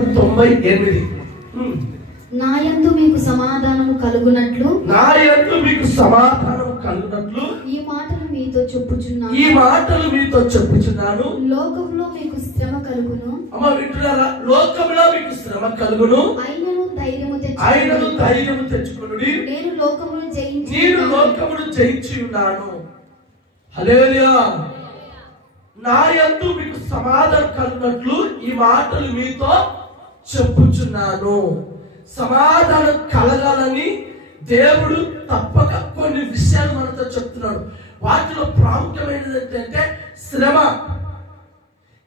98 నాయందు మీకు సమాధానము కలుగునట్లు ఈ మాటలు మీతో చెప్పుచున్నాను లోకములో మీకు శ్రమ కలుగును. అమ్మ వింటున్నారా? లోకములో మీకు శ్రమ కలుగును, అయినను ధైర్యము తెచ్చుకొనుడి, నేను లోకమును జయించి ఉన్నాను. హల్లెలూయా. నాయందు మీకు సమాధానం కలుగునట్లు ఈ మాటలు మీతో చెప్పుచున్నాను. సమాధానం కలగాలని దేవుడు తప్పక కొన్ని విషయాలు మనతో చెప్తున్నాడు. వాటిలో ప్రాముఖ్యమైనది ఏంటంటే శ్రమ.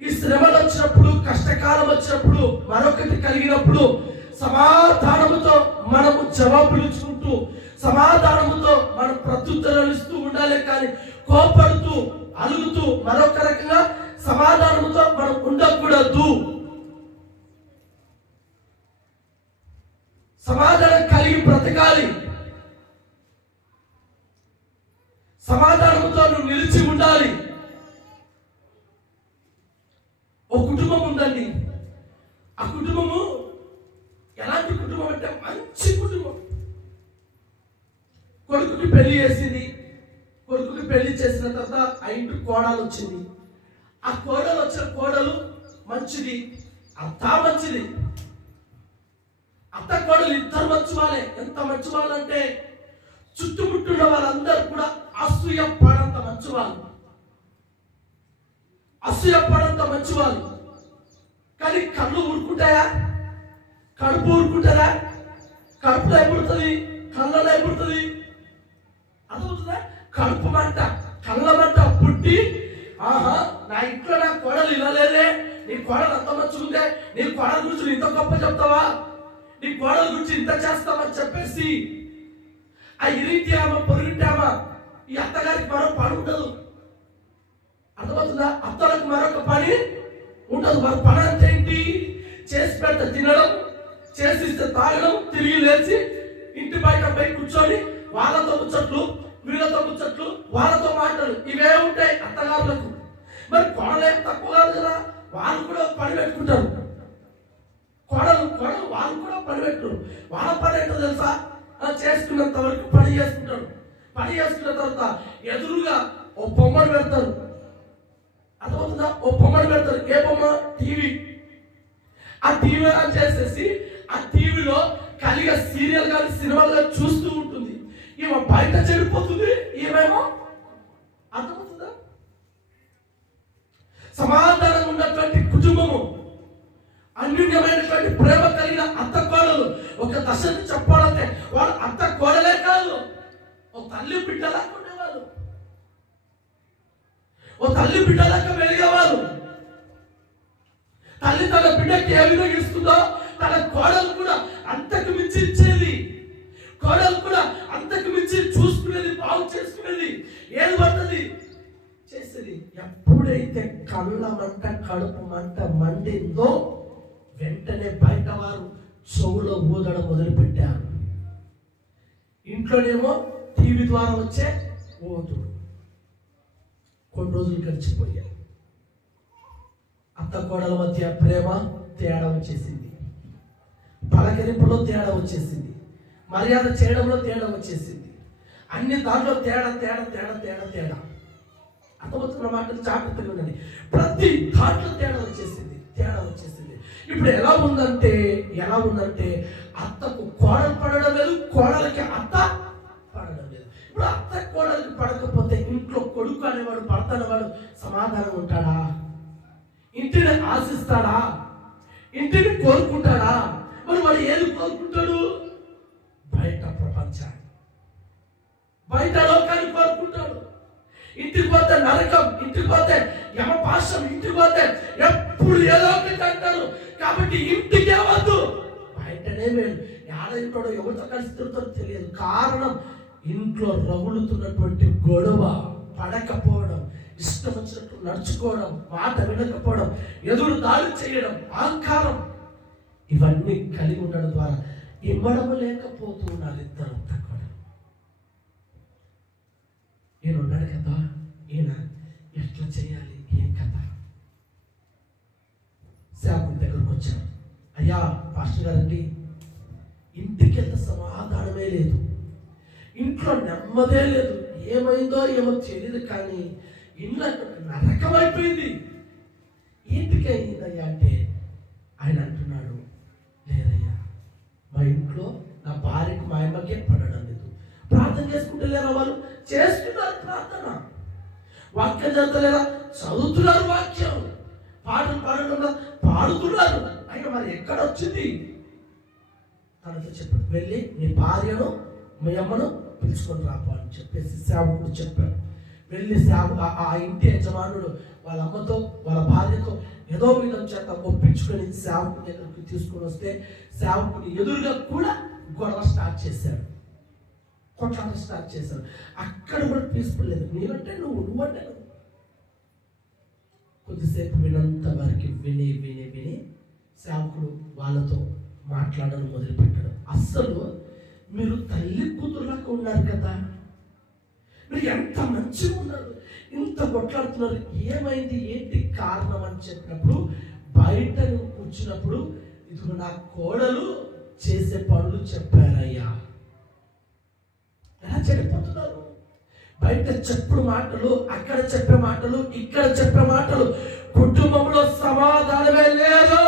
ఈ శ్రమలు వచ్చినప్పుడు, కష్టకాలం వచ్చినప్పుడు, మరొకటి కలిగినప్పుడు సమాధానముతో మనము జవాబులు ఇచ్చుకుంటూ, సమాధానముతో మనం ప్రత్యుత్తరాలు ఇస్తూ ఉండాలి. కానీ కోపడుతూ, అలుగుతూ, మరొక రకంగా సమాధానముతో మనం ఉండకూడదు. సమాధానం కలిగి బ్రతకాలి. సమాధానంతో నువ్వు నిలిచి ఉండాలి. ఒక కుటుంబం ఉందండి. ఆ కుటుంబము ఎలాంటి కుటుంబం అంటే మంచి కుటుంబం. కొడుకుకి పెళ్లి చేసింది. కొడుకుకి పెళ్లి చేసిన తర్వాత ఆ ఇంటి కోడలు వచ్చింది. ఆ కోడలు వచ్చిన కోడలు మంచిది, అత్త మంచిది. అత్త కోడలు ఇద్దరు మంచి వాళ్ళే. ఎంత మంచి వాళ్ళు అంటే చుట్టుముట్టున్న వాళ్ళందరూ కూడా అసూయపడంత మంచివాళ్ళు. కానీ కళ్ళు ఊరుకుంటాయా? కడుపు ఊరుకుంటారా? కడుపులో ఏముడుతుంది, కళ్ళలో ఏముడుతుంది? అర్థమవుతుందా? కడుపు మంట, కళ్ళ మంట పుట్టి, ఆహా నా ఇంట్లో నా కోడలు ఇలా లేదే, నీ కోడలు అంత మంచిగుందే, నీ కోడల గురించి ఇంత గొప్ప చెప్తావా, నీ కోడల గురించి ఇంత చేస్తావని చెప్పేసి ఆ ఇరింటి ఆమె పొరుగింటి ఆమె ఈ అత్తగారికి మరో పని ఉండదు. అర్థమవుతుందా? అత్తలకు మరొక పని ఉండదు. మరి పని అంటే ఏంటి? చేసి పెడితే తినడం, చేసిస్తే తాగడం, తిరిగి లేచి ఇంటి బయట పోయి కూర్చొని వాళ్ళతో ముచ్చట్లు, వీళ్ళతో ముచ్చట్లు, వాళ్ళతో మాటలు, ఇవే ఉంటాయి అత్తగారులకు. మరి కోడలు ఏం తక్కువ కాదు కదా, వాళ్ళు కూడా పని పెట్టుకుంటారు. కోడలు వాళ్ళు కూడా పని పెట్టుకుంటారు. వాళ్ళ పని ఏంటో తెలుసా? చేసుకున్నంత వరకు పని చేసుకుంటారు. పని చేసుకున్న తర్వాత ఎదురుగా ఓ బొమ్మను పెడతారు. అర్థమవుతుందా? ఓ బొమ్మను పెడతారు. ఏ బొమ్మ? టీవీ. ఆ టీవీ ఆన్ చేసేసి ఆ టీవీలో కలిగే సీరియల్ కానీ సినిమాలు కానీ చూస్తూ ఉంటుంది. ఈమె బయట చెడిపోతుంది, ఈమెమో. అర్థమవుతుందా? సమాధానంగా ఉన్నటువంటి కుటుంబము, అన్యూన్యమైనటువంటి ప్రేమ కలిగిన అత్త కోడలు ఒక దశను చెప్పాలంటే వాళ్ళు అత్త కోడలే కాదు, ఓ తల్లి బిడ్డలాగా ఉండేవాళ్ళు, ఓ తల్లి బిడ్డలాగా వెలిగేవాళ్ళు. తల్లి తన బిడ్డకి ఏ విధంగా ఇస్తుందో తన కోడలు కూడా అంతకు మించి ఇచ్చేది. కోడలు కూడా అంతకు మించి చూసుకునేది, బాగు చేసుకునేది, ఏది పడుతుంది చేసేది. ఎప్పుడైతే కళ్ళ మంట, కడుపు మంట మండిందో వెంటనే బయట వారు చెవులో ఊదడం మొదలుపెట్టారు. ఇంట్లోనేమో టీవీ ద్వారా వచ్చే ఊదుడు. కొన్ని రోజులు గడిచిపోయాయి. అత్త కోడల మధ్య ప్రేమ తేడా వచ్చేసింది, పలకరింపులో తేడా వచ్చేసింది, మర్యాద చేయడంలో తేడా వచ్చేసింది, అన్ని దాంట్లో తేడా తేడా తేడా తేడా తేడా. అర్థమవుతున్న మాటలు జాగ్రత్తగా ఉండండి. ప్రతి దాంట్లో తేడా వచ్చేసింది. ఇప్పుడు ఎలా ఉందంటే అత్తకు కోడలు పడడం లేదు, కోడలకి అత్త పడడం లేదు. ఇప్పుడు అత్త కోడలకి పడకపోతే ఇంట్లో కొడుకు అనేవాడు, భర్త అనేవాడు సమాధానం ఉంటాడా? ఇంటిని ఆశిస్తాడా? ఇంటిని కోరుకుంటాడా? మరి వాడు ఏది కోరుకుంటాడు? బయట ప్రపంచాన్ని, బయట లోకాన్ని కోరుకుంటాడు. ఇంటికి పోతే నరకం, ఇంటికి పోతే యమపాశం, ఇంటికి పోతే ఎప్పుడు ఏదో ఒకటి అంటారు. కాబట్టి ఇంటికే వద్దు, బయటనే మేలు. ఏడైంటాడో ఎవరితో కలిసి తిరుగుతాడో తెలియదు. కారణం ఇంట్లో రగులుతున్నటువంటి గొడవ, పడకపోవడం, ఇష్టం వచ్చినట్టు నడుచుకోవడం, మాట వినకపోవడం, ఎదురు దాడి చేయడం, అహంకారం, ఇవన్నీ కలిగి ఉండడం ద్వారా ఇవ్వడం లేకపోతూ ఉండాలి. ఇద్దరు తక్కువ ఈయన ఉన్నాడు కదా, ఈయన ఎట్లా చేయాలి, ఏం కదా సేవకుని దగ్గరకు వచ్చాడు. అయ్యా అయ్యా పాస్టర్ గారండి, ఇంటికి ఎంత సమాధానమే లేదు, ఇంట్లో నెమ్మదే లేదు, ఏమైందో ఏమో తెలియదు, కానీ ఇల్లు నరకమైపోయింది, ఏంటికి అయిందయ్యా అంటే ఆయన అంటున్నాడు, లేదయ్యా మా ఇంట్లో నా భార్యకు మా అమ్మకే పడడం లేదు. ప్రార్థన చేసుకుంటే లేరా? వాళ్ళు చేస్తున్నారు ప్రార్థన, వాక్యం చదువుతలేరా? చదువుతున్నారు వాక్యం, పాటలు పాడకుండా పాడుతున్నారు. అయినా మరి ఎక్కడ వచ్చింది? తనతో చెప్పాడు, వెళ్ళి నీ భార్యను మీ అమ్మను పిలుచుకొని రాపో అని చెప్పేసి సేవకుడు చెప్పాడు. వెళ్ళి ఆ ఇంటి యజమానుడు వాళ్ళ అమ్మతో వాళ్ళ భార్యతో ఏదో విధం చేత ఒప్పించుకొని సేవకుని దగ్గరికి తీసుకొని వస్తే సేవకుని ఎదురుగా కూడా గొడవ స్టార్ట్ చేశాడు, కొట్లాట స్టార్ట్ చేశాడు. అక్కడ కూడా పీస్ఫుల్ లేదు. నువ్వంటే నువ్వంటే నువ్వు. కొద్దిసేపు వినంత వరకు విని విని విని సేవకుడు వాళ్ళతో మాట్లాడడం మొదలుపెట్టాడు. అస్సలు మీరు తల్లి కూతురులాగా ఉన్నారు కదా, మీరు ఎంత మంచిగా ఉన్నారు, ఇంత కొట్లాడుతున్నారు, ఏమైంది, ఏంటి కారణం అని చెప్పినప్పుడు బయట నువ్వు కూర్చున్నప్పుడు ఇదిగో నా కోడలు చేసే పనులు చెప్పారయ్యా. ఎలా చెడిపోతున్నారు? బయట చెప్పుడు మాటలు, అక్కడ చెప్పే మాటలు, ఇక్కడ చెప్పే మాటలు, కుటుంబంలో సమాధానమే లేదు.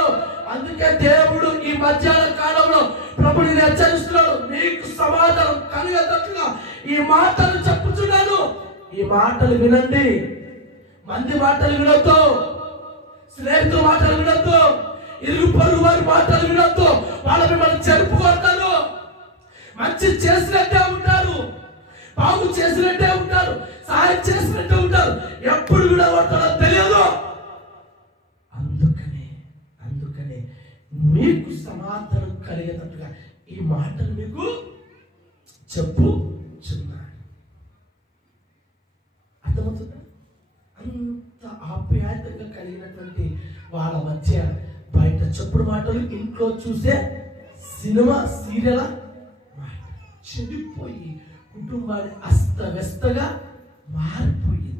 అందుకే దేవుడు ఈ మధ్యాహ్న కాలంలో ప్రభుని హెచ్చరిస్తున్నాడు, నీకు సమాధానం కలిగేటట్లుగా ఈ మాటలు చెప్పుచున్నాను. ఈ మాటలు వినండి, మంది మాటలు వినొద్దు, స్నేహితుల మాటలు వినొద్దు, ఇరుగు పొరుగు వారి మాటలు వినొద్దు. వాళ్ళు మిమ్మల్ని చెరుపుకుంటారు, మంచి చేసినట్టే ఉంటారు, బాగు చేసినట్టే ఉంటారు, సహాయం చేసినట్టే ఉంటారు, ఎప్పుడు విడగొట్టాలో తెలియదు. అందుకనే మీకు సమాధానం కలిగేటట్టుగా ఈ మాటలు మీకు చెప్పుచున్నాను. అర్థమవుతుందా? అంత ఆప్యాయతగా కలిగినటువంటి వాళ్ళ మధ్య బయట చెప్పుడు మాటలు, ఇంట్లో చూసే సినిమా సీరియల్ చెడిపోయి కుటుంబాన్ని అస్తవ్యస్తగా మారిపోయింది.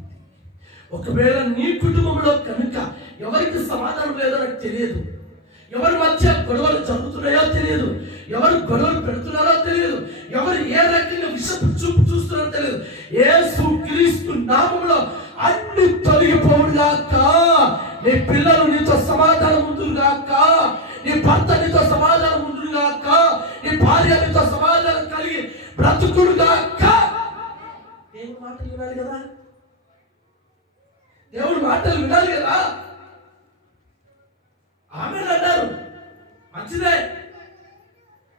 ఒకవేళ నీ కుటుంబంలో కనుక ఎవరికి సమాధానం లేదో నాకు తెలియదు, ఎవరి మధ్య గొడవలు జరుగుతున్నాయో తెలియదు, ఎవరు గొడవలు పెడుతున్నారో తెలియదు, ఎవరు ఏ రకంగా విషపు చూపు చూస్తున్నారో తెలియదు. యేసుక్రీస్తు నామములో అన్ని తొలగిపోవుగాక. నీ పిల్లలు నీతో సమాధానం ఉండుగాక, నీ భర్త నీతో సమాధానం ఉండుగాక, నీ భార్య నీతో సమాధానం కలిగి బ్రతుకుడుగాక. దేవుడి మాటలు వినాలి కదా, దేవుడి మాటలు వినాలి కదా. ఆమె అన్నారు, మంచిదే,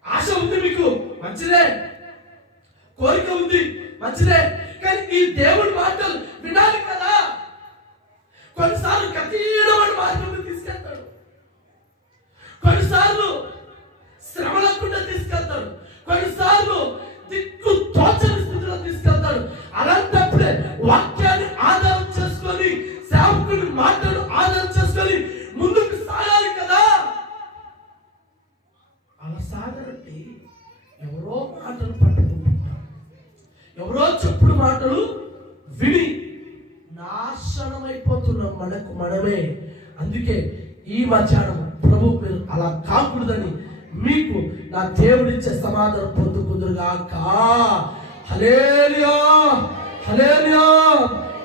ఆశ ఉంది మీకు, మంచిదే, కోరిక ఉంది, మంచిదే, కానీ ఈ దేవుడి మాటలు వినాలి కదా. కొన్నిసార్లు కఠినమైన మార్గంలో తీసుకెళ్తాడు, కొన్నిసార్లు శ్రమ లేకుండా తీసుకెళ్తాడు, కొన్నిసార్లు దిక్కు తోచని స్థితిలో తీసుకెళ్తాడు. అలాంటప్పుడే వాక్యాన్ని ఆధారం చేసుకొని, సేవకుని మాటలు ఆధారం చేసుకొని ముందుకు సాగాలి కదా. అలా సాగాలంటే ఎవరో మాటలు పట్టుకుంటున్నారు, ఎవరో చెప్పుడు మాటలు విని నాశనమైపోతున్నాం మనకు మనమే. అందుకే ఈ మధ్యాహ్నం ప్రభు మీరు అలా కాకూడదని మీకు నా దేవుడిచ్చే సమాధానం పొందుకుందురుగాక. హల్లెలూయా, హల్లెలూయా.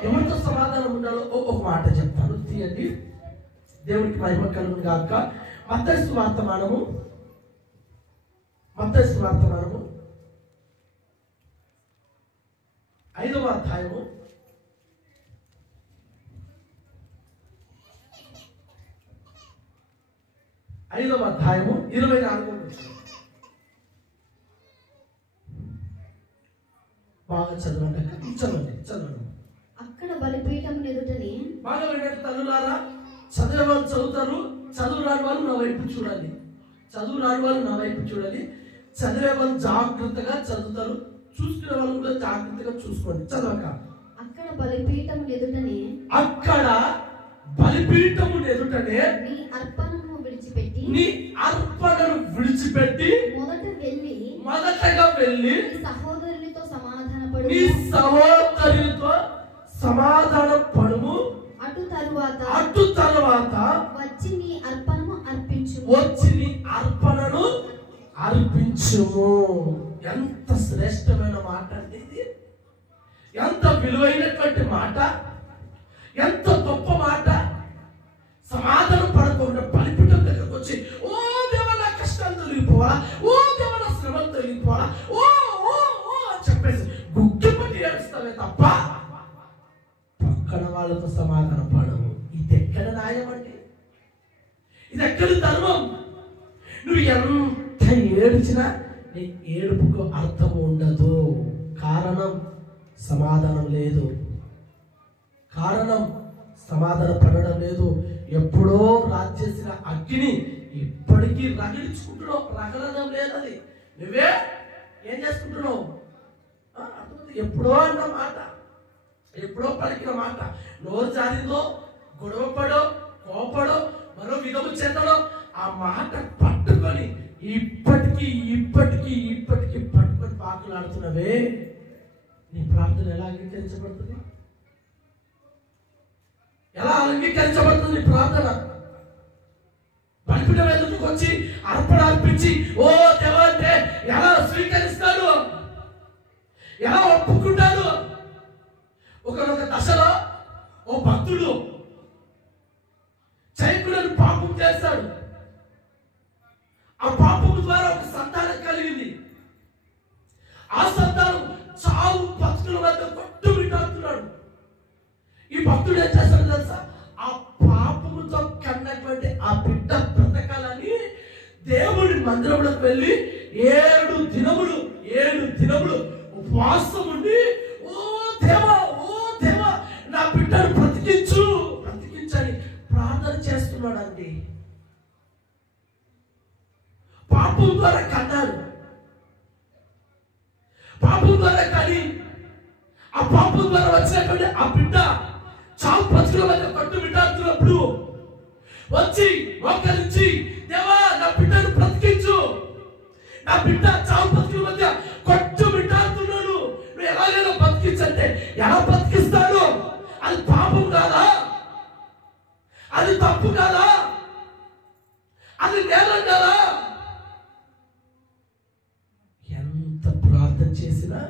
ఎవరితో సమాధానం ఉండాలో ఒక మాట చెప్తాను, తీయండి. దేవుడికి మహిమ కలుగును గాక. మత్తయి సువార్తమానము 5వ అధ్యాయము 24వ వచనం. బాగా చదవండి, చదవండి. అక్కడ బలిపీఠం ఎదుటనే, బాగా వినండి తల్లులారా, చదివే వాళ్ళు చదువుతారు, చదువు రాని వాళ్ళు నా వైపు చూడాలి, చదివే వాళ్ళు జాగ్రత్తగా చదువుతారు, చూసుకునే వాళ్ళు కూడా జాగ్రత్తగా చూసుకోండి. చదవక. అక్కడ బలిపీఠం ఎదుటనే నీ అర్పణను విడిచిపెట్టి మొదటగా వెళ్ళి నీ సహోదరునితో సమాధాన పడుము, అటు తరువాత వచ్చి నీ అర్పణను అర్పించుము. ఎంత శ్రేష్టమైన మాట అండి ఇది! ఎంత విలువైనటువంటి మాట, ఎంత గొప్ప మాట! సమాధానం పడకుండా బలిపీఠం దగ్గరకు వచ్చి, ఓ దేవా నా కష్టాలు తొలగిపోవాలా, ఓ దేవా నా శ్రమలు తొలగిపోవాలా, ఓ ఓ ఓ అని చెప్పేసి గుగ్గిపట్టి ఏడుస్తావే తప్ప పక్కన వాళ్ళతో సమాధానం పడవు. ఇది ఎక్కడ న్యాయం అండి? ఇది ఎక్కడ ధర్మం? నువ్వు ఎంత ఏడ్చినా నీ ఏడుపుకు అర్థం ఉండదు. కారణం సమాధానం లేదు, కారణం సమాధానం పడడం లేదు. ఎప్పుడో రాజేసిన అగ్గిని ఇప్పటికీ రగిలించుకుంటున్నావు, రగలడం లేదది. నువ్వే ఏం చేసుకుంటున్నావు? ఎప్పుడో అన్న మాట, ఎప్పుడో పలికిన మాట, నోరు జారిందో, గొడవపడో, కోపడో, మరో విధము చెందడో ఆ మాట పట్టుకొని ఇప్పటికీ ఇప్పటికీ ఇప్పటికీ పట్టుకొని పాకులాడుతున్నవే. నీ ప్రార్థన ఎలా అంగీకరించబడుతుంది? ఎలా అంగీకరించబడుతుంది ప్రార్థన? బలిపీఠం ఎదుటికి వచ్చి అర్పణ అర్పించి ఓ దేవా అంటే ఎలా స్వీకరిస్తాడు? ఎలా ఒప్పుకుంటాడు? ఒకనొక దశలో ఓ భక్తుడు చైకులను పాపం చేస్తాడు. ఆ పాపం ద్వారా ఒక సంతానం కలిగింది. ఆ సంతానం చావు బతుకుల మధ్య కొట్టుమిట్టాడుతున్నాడు. ఈ భక్తుడు ఏం చేస్తాడు తెలుసా? ఆ పాపముతో కన్నటువంటి ఆ బిడ్డ బ్రతకాలని దేవుడి మందిరంలోకి వెళ్ళి 7 దినములు ఉపవాసం ఉండి, ఓ దేవా నా బిడ్డను బ్రతికించని ప్రార్థన చేస్తున్నాడండి. పాపం ద్వారా కన్నాడు, పాపం ద్వారా కానీ ఆ పాపం ద్వారా వచ్చినటువంటి ఆ బిడ్డ చావు బతుకుల మధ్య కొట్టుమిట్టాడుతున్నప్పుడు వచ్చి మోకరించి, దేవా నా బిడ్డను బ్రతికించు, నా బిడ్డ చావు బతుకుల మధ్య కొట్టుమిట్టాడుతున్నాడు, నువ్వు ఎలాగైనా బతికించంటే ఎలా బతికిస్తాడు? అది పాపం కాదా? అది తప్పు కాదా? అది నేరం కాదా? ఎంత ప్రార్థన చేసినా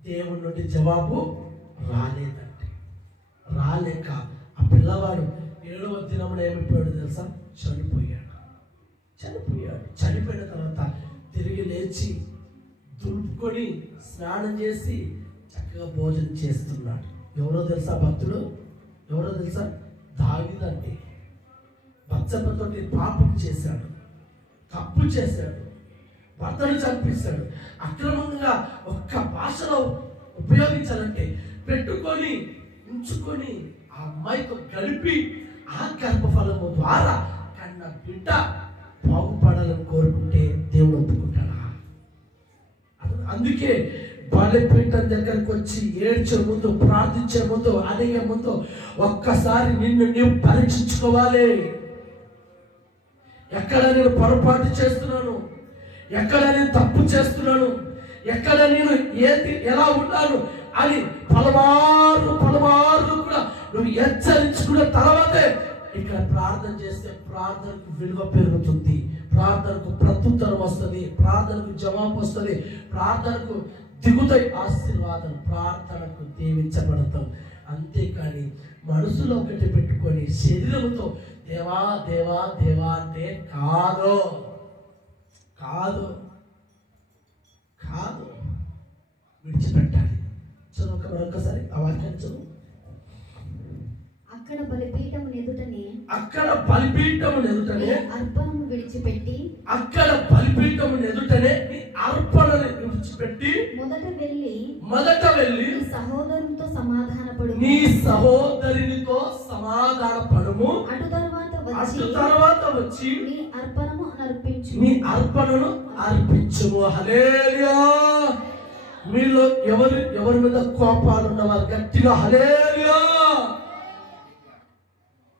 దేవుడి నుండి జవాబు రాలేదండి. రాలేక ఆ పిల్లవాడు 7వ దినమున ఏమైపోయాడు తెలుసా? చనిపోయాడు. చనిపోయిన తర్వాత తిరిగి లేచి దులుపుకొని స్నానం చేసి చక్కగా భోజనం చేస్తున్నాడు. ఎవరో తెలుసా భక్తుడు? ఎవరో తెలుసా? దావీదండి. బత్షెబతోటి పాపం చేశాడు, తప్పు చేశాడు, భర్తను చంపేశాడు. అక్రమంగా ఒక్క భాషలో ఉపయోగించాలంటే పెట్టుకొని ఉంచుకొని ఆ అమ్మాయితో కలిపి ఆ గర్భఫలము ద్వారా కన్న బిడ్డ బాగుపడాలని కోరుకుంటే దేవుడు ఒప్పుకుంటాడా? అందుకే బలిపీఠం దగ్గరకు వచ్చి ఏడ్చే ముందు, ప్రార్థించే ముందు, అడిగే ముందు ఒక్కసారి నిన్ను నీవు పరీక్షించుకోవాలి. ఎక్కడ నేను పొరపాటు చేస్తున్నాను, ఎక్కడ నేను తప్పు చేస్తున్నాను, ఎక్కడ నేను ఎలా ఉన్నాను అని పలుమార్లు కూడా నువ్వు హెచ్చరించుకున్న తర్వాతే ఇక్కడ ప్రార్థన చేస్తే ప్రార్థనకు విలువ పెరుగుతుంది, ప్రార్థనకు ప్రత్యుత్తరం వస్తుంది, ప్రార్థనకు జవాబు వస్తుంది, ప్రార్థనకు దిగుతాయి ఆశీర్వాదం, ప్రార్థనకు దీవించబడతాం. అంతేకాని మనసులో ఒకటి పెట్టుకొని శరీరంతో దేవా దేవా దేవా అంటే కాదు కాదు కాదు విడిచిపెట్టాలి. చదువు మరొకసారి ఆ వాక్యాన్ని చదువు. అక్కడ బలిపీఠము ఎదుటనే అర్పణను విడిచిపెట్టి అర్పణను విడిచిపెట్టి మొదట వెళ్ళి నీ సహోదరునితో సమాధానపడు, నీ సహోదరునితో సమాధానపడుము, అటు తర్వాత వచ్చి నీ అర్పణను అర్పించుము. హల్లెలూయా. మీలో ఎవరి మీద కోపాలు ఉన్నవారు గట్టిగా హల్లెలూయా.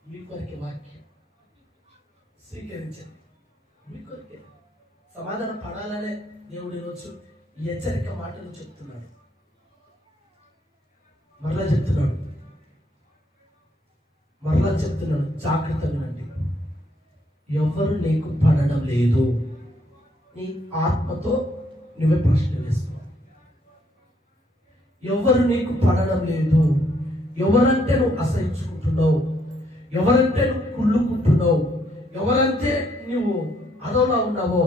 మీ కొరకే వాక్యం స్వీకరించండి. మీ కొరకే సమాధానం పడాలనే దేవుడి రోజు ఈ హెచ్చరిక మాటలు చెప్తున్నాడు. మరలా చెప్తున్నాడు, జాగ్రత్తగా రండి. ఎవరు నీకు పడడం లేదు? నీ ఆత్మతో నువ్వే ప్రశ్న వేస్తున్నావు. ఎవరు నీకు పడడం లేదు? ఎవరంటే నువ్వు అసహించుకుంటున్నావు? ఎవరంటే నువ్వు కుళ్ళుకుంటున్నావు? ఎవరంటే నువ్వు అదోలా ఉన్నావో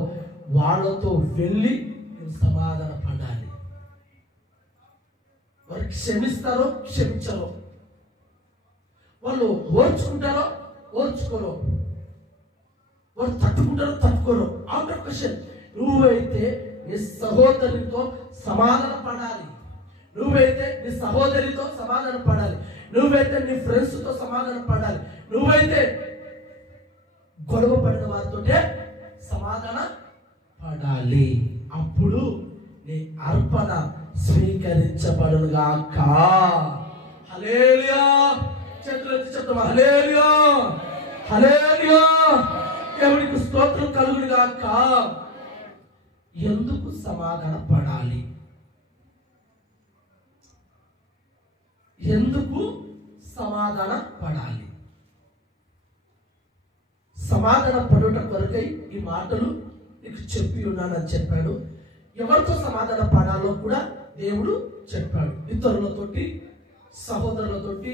వాళ్ళతో వెళ్ళి నువ్వు సమాధాన పడాలి. వారు క్షమిస్తారో క్షమించరో, వాళ్ళు ఓర్చుకుంటారో ఓర్చుకోరో, వారు తట్టుకుంటారో తట్టుకోరో, అవుట్ ఆఫ్ క్వశ్చన్. నువ్వైతే నీ సహోదరునితో సమాధాన పడాలి. నువ్వైతే నీ సహోదరితో సమాధాన పడాలి. నువ్వైతే నీ ఫ్రెండ్స్తో సమాధాన పడాలి. నువ్వైతే గొడవ పడిన వారితో సమాధాన పడాలి. అప్పుడు నీ అర్పణ స్వీకరించబడునుగాక. హల్లెలూయా. చేతులెత్తి చెప్తామా? హల్లెలూయా, హల్లెలూయా. దేవునికి స్తోత్రం కలుగునుగాక. ఎందుకు సమాధాన పడాలి? ఎందుకు సమాధాన పడాలి? సమాధాన పడుట కొరకై ఈ మాటలు నీకు చెప్పి ఉన్నానని చెప్పాడు. ఎవరితో సమాధాన పడాలో కూడా దేవుడు చెప్పాడు. ఇతరులతోటి, సహోదరులతోటి,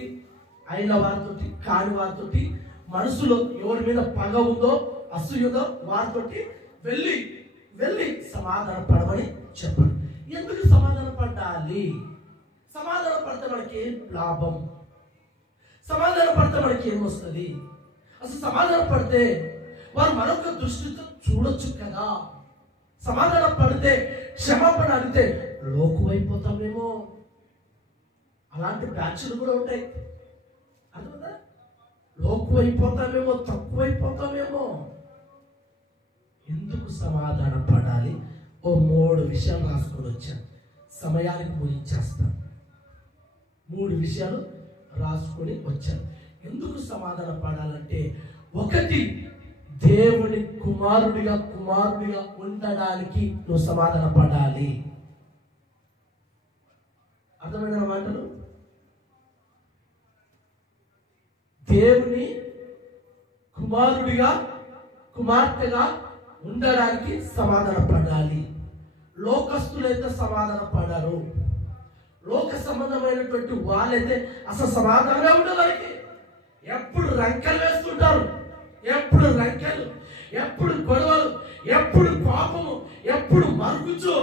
అయిన వారితోటి, కాని వారితోటి, మనసులో ఎవరి మీద పగ ఉందో అసూయదో వారితోటి వెళ్ళి వెళ్ళి సమాధాన పడమని చెప్పాడు. ఎందుకు సమాధాన పడాలి? సమాధాన పడితే మనకి ఏం లాభం? సమాధాన పడితే మనకి ఏమొస్తుంది? అసలు సమాధాన పడితే వారు మరొక దృష్టితో చూడొచ్చు కదా. సమాధాన పడితే క్షమాపణ అడిగితే లోకువైపోతామేమో. అలాంటి బ్యాచ్లు కూడా ఉంటాయి. అర్థమవుతుందా? లోకువైపోతామేమో, తక్కువైపోతామేమో. ఎందుకు సమాధాన పడాలి? ఓ 3 విషయాలు రాసుకొని వచ్చాను. సమయానికి ముగించేస్తాను. 3 విషయాలు రాసుకొని వచ్చాను. ఎందుకు సమాధాన పడాలంటే, 1, దేవుని కుమారుడిగా ఉండడానికి నువ్వు సమాధాన పడాలి. అర్థమైన మాటలు? దేవుని కుమారుడిగా కుమార్తెగా ఉండడానికి సమాధాన పడాలి. లోకస్తులైతే సమాధాన పడరు. లోక సంబంధమైనటువంటి వాళ్ళైతే అసలు సమాధానమే ఉండదు. వారికి ఎప్పుడు రంకెలు వేస్తుంటారు, ఎప్పుడు రంకెలు, ఎప్పుడు గొడవలు, ఎప్పుడు కోపము, ఎప్పుడు మరుగుచు.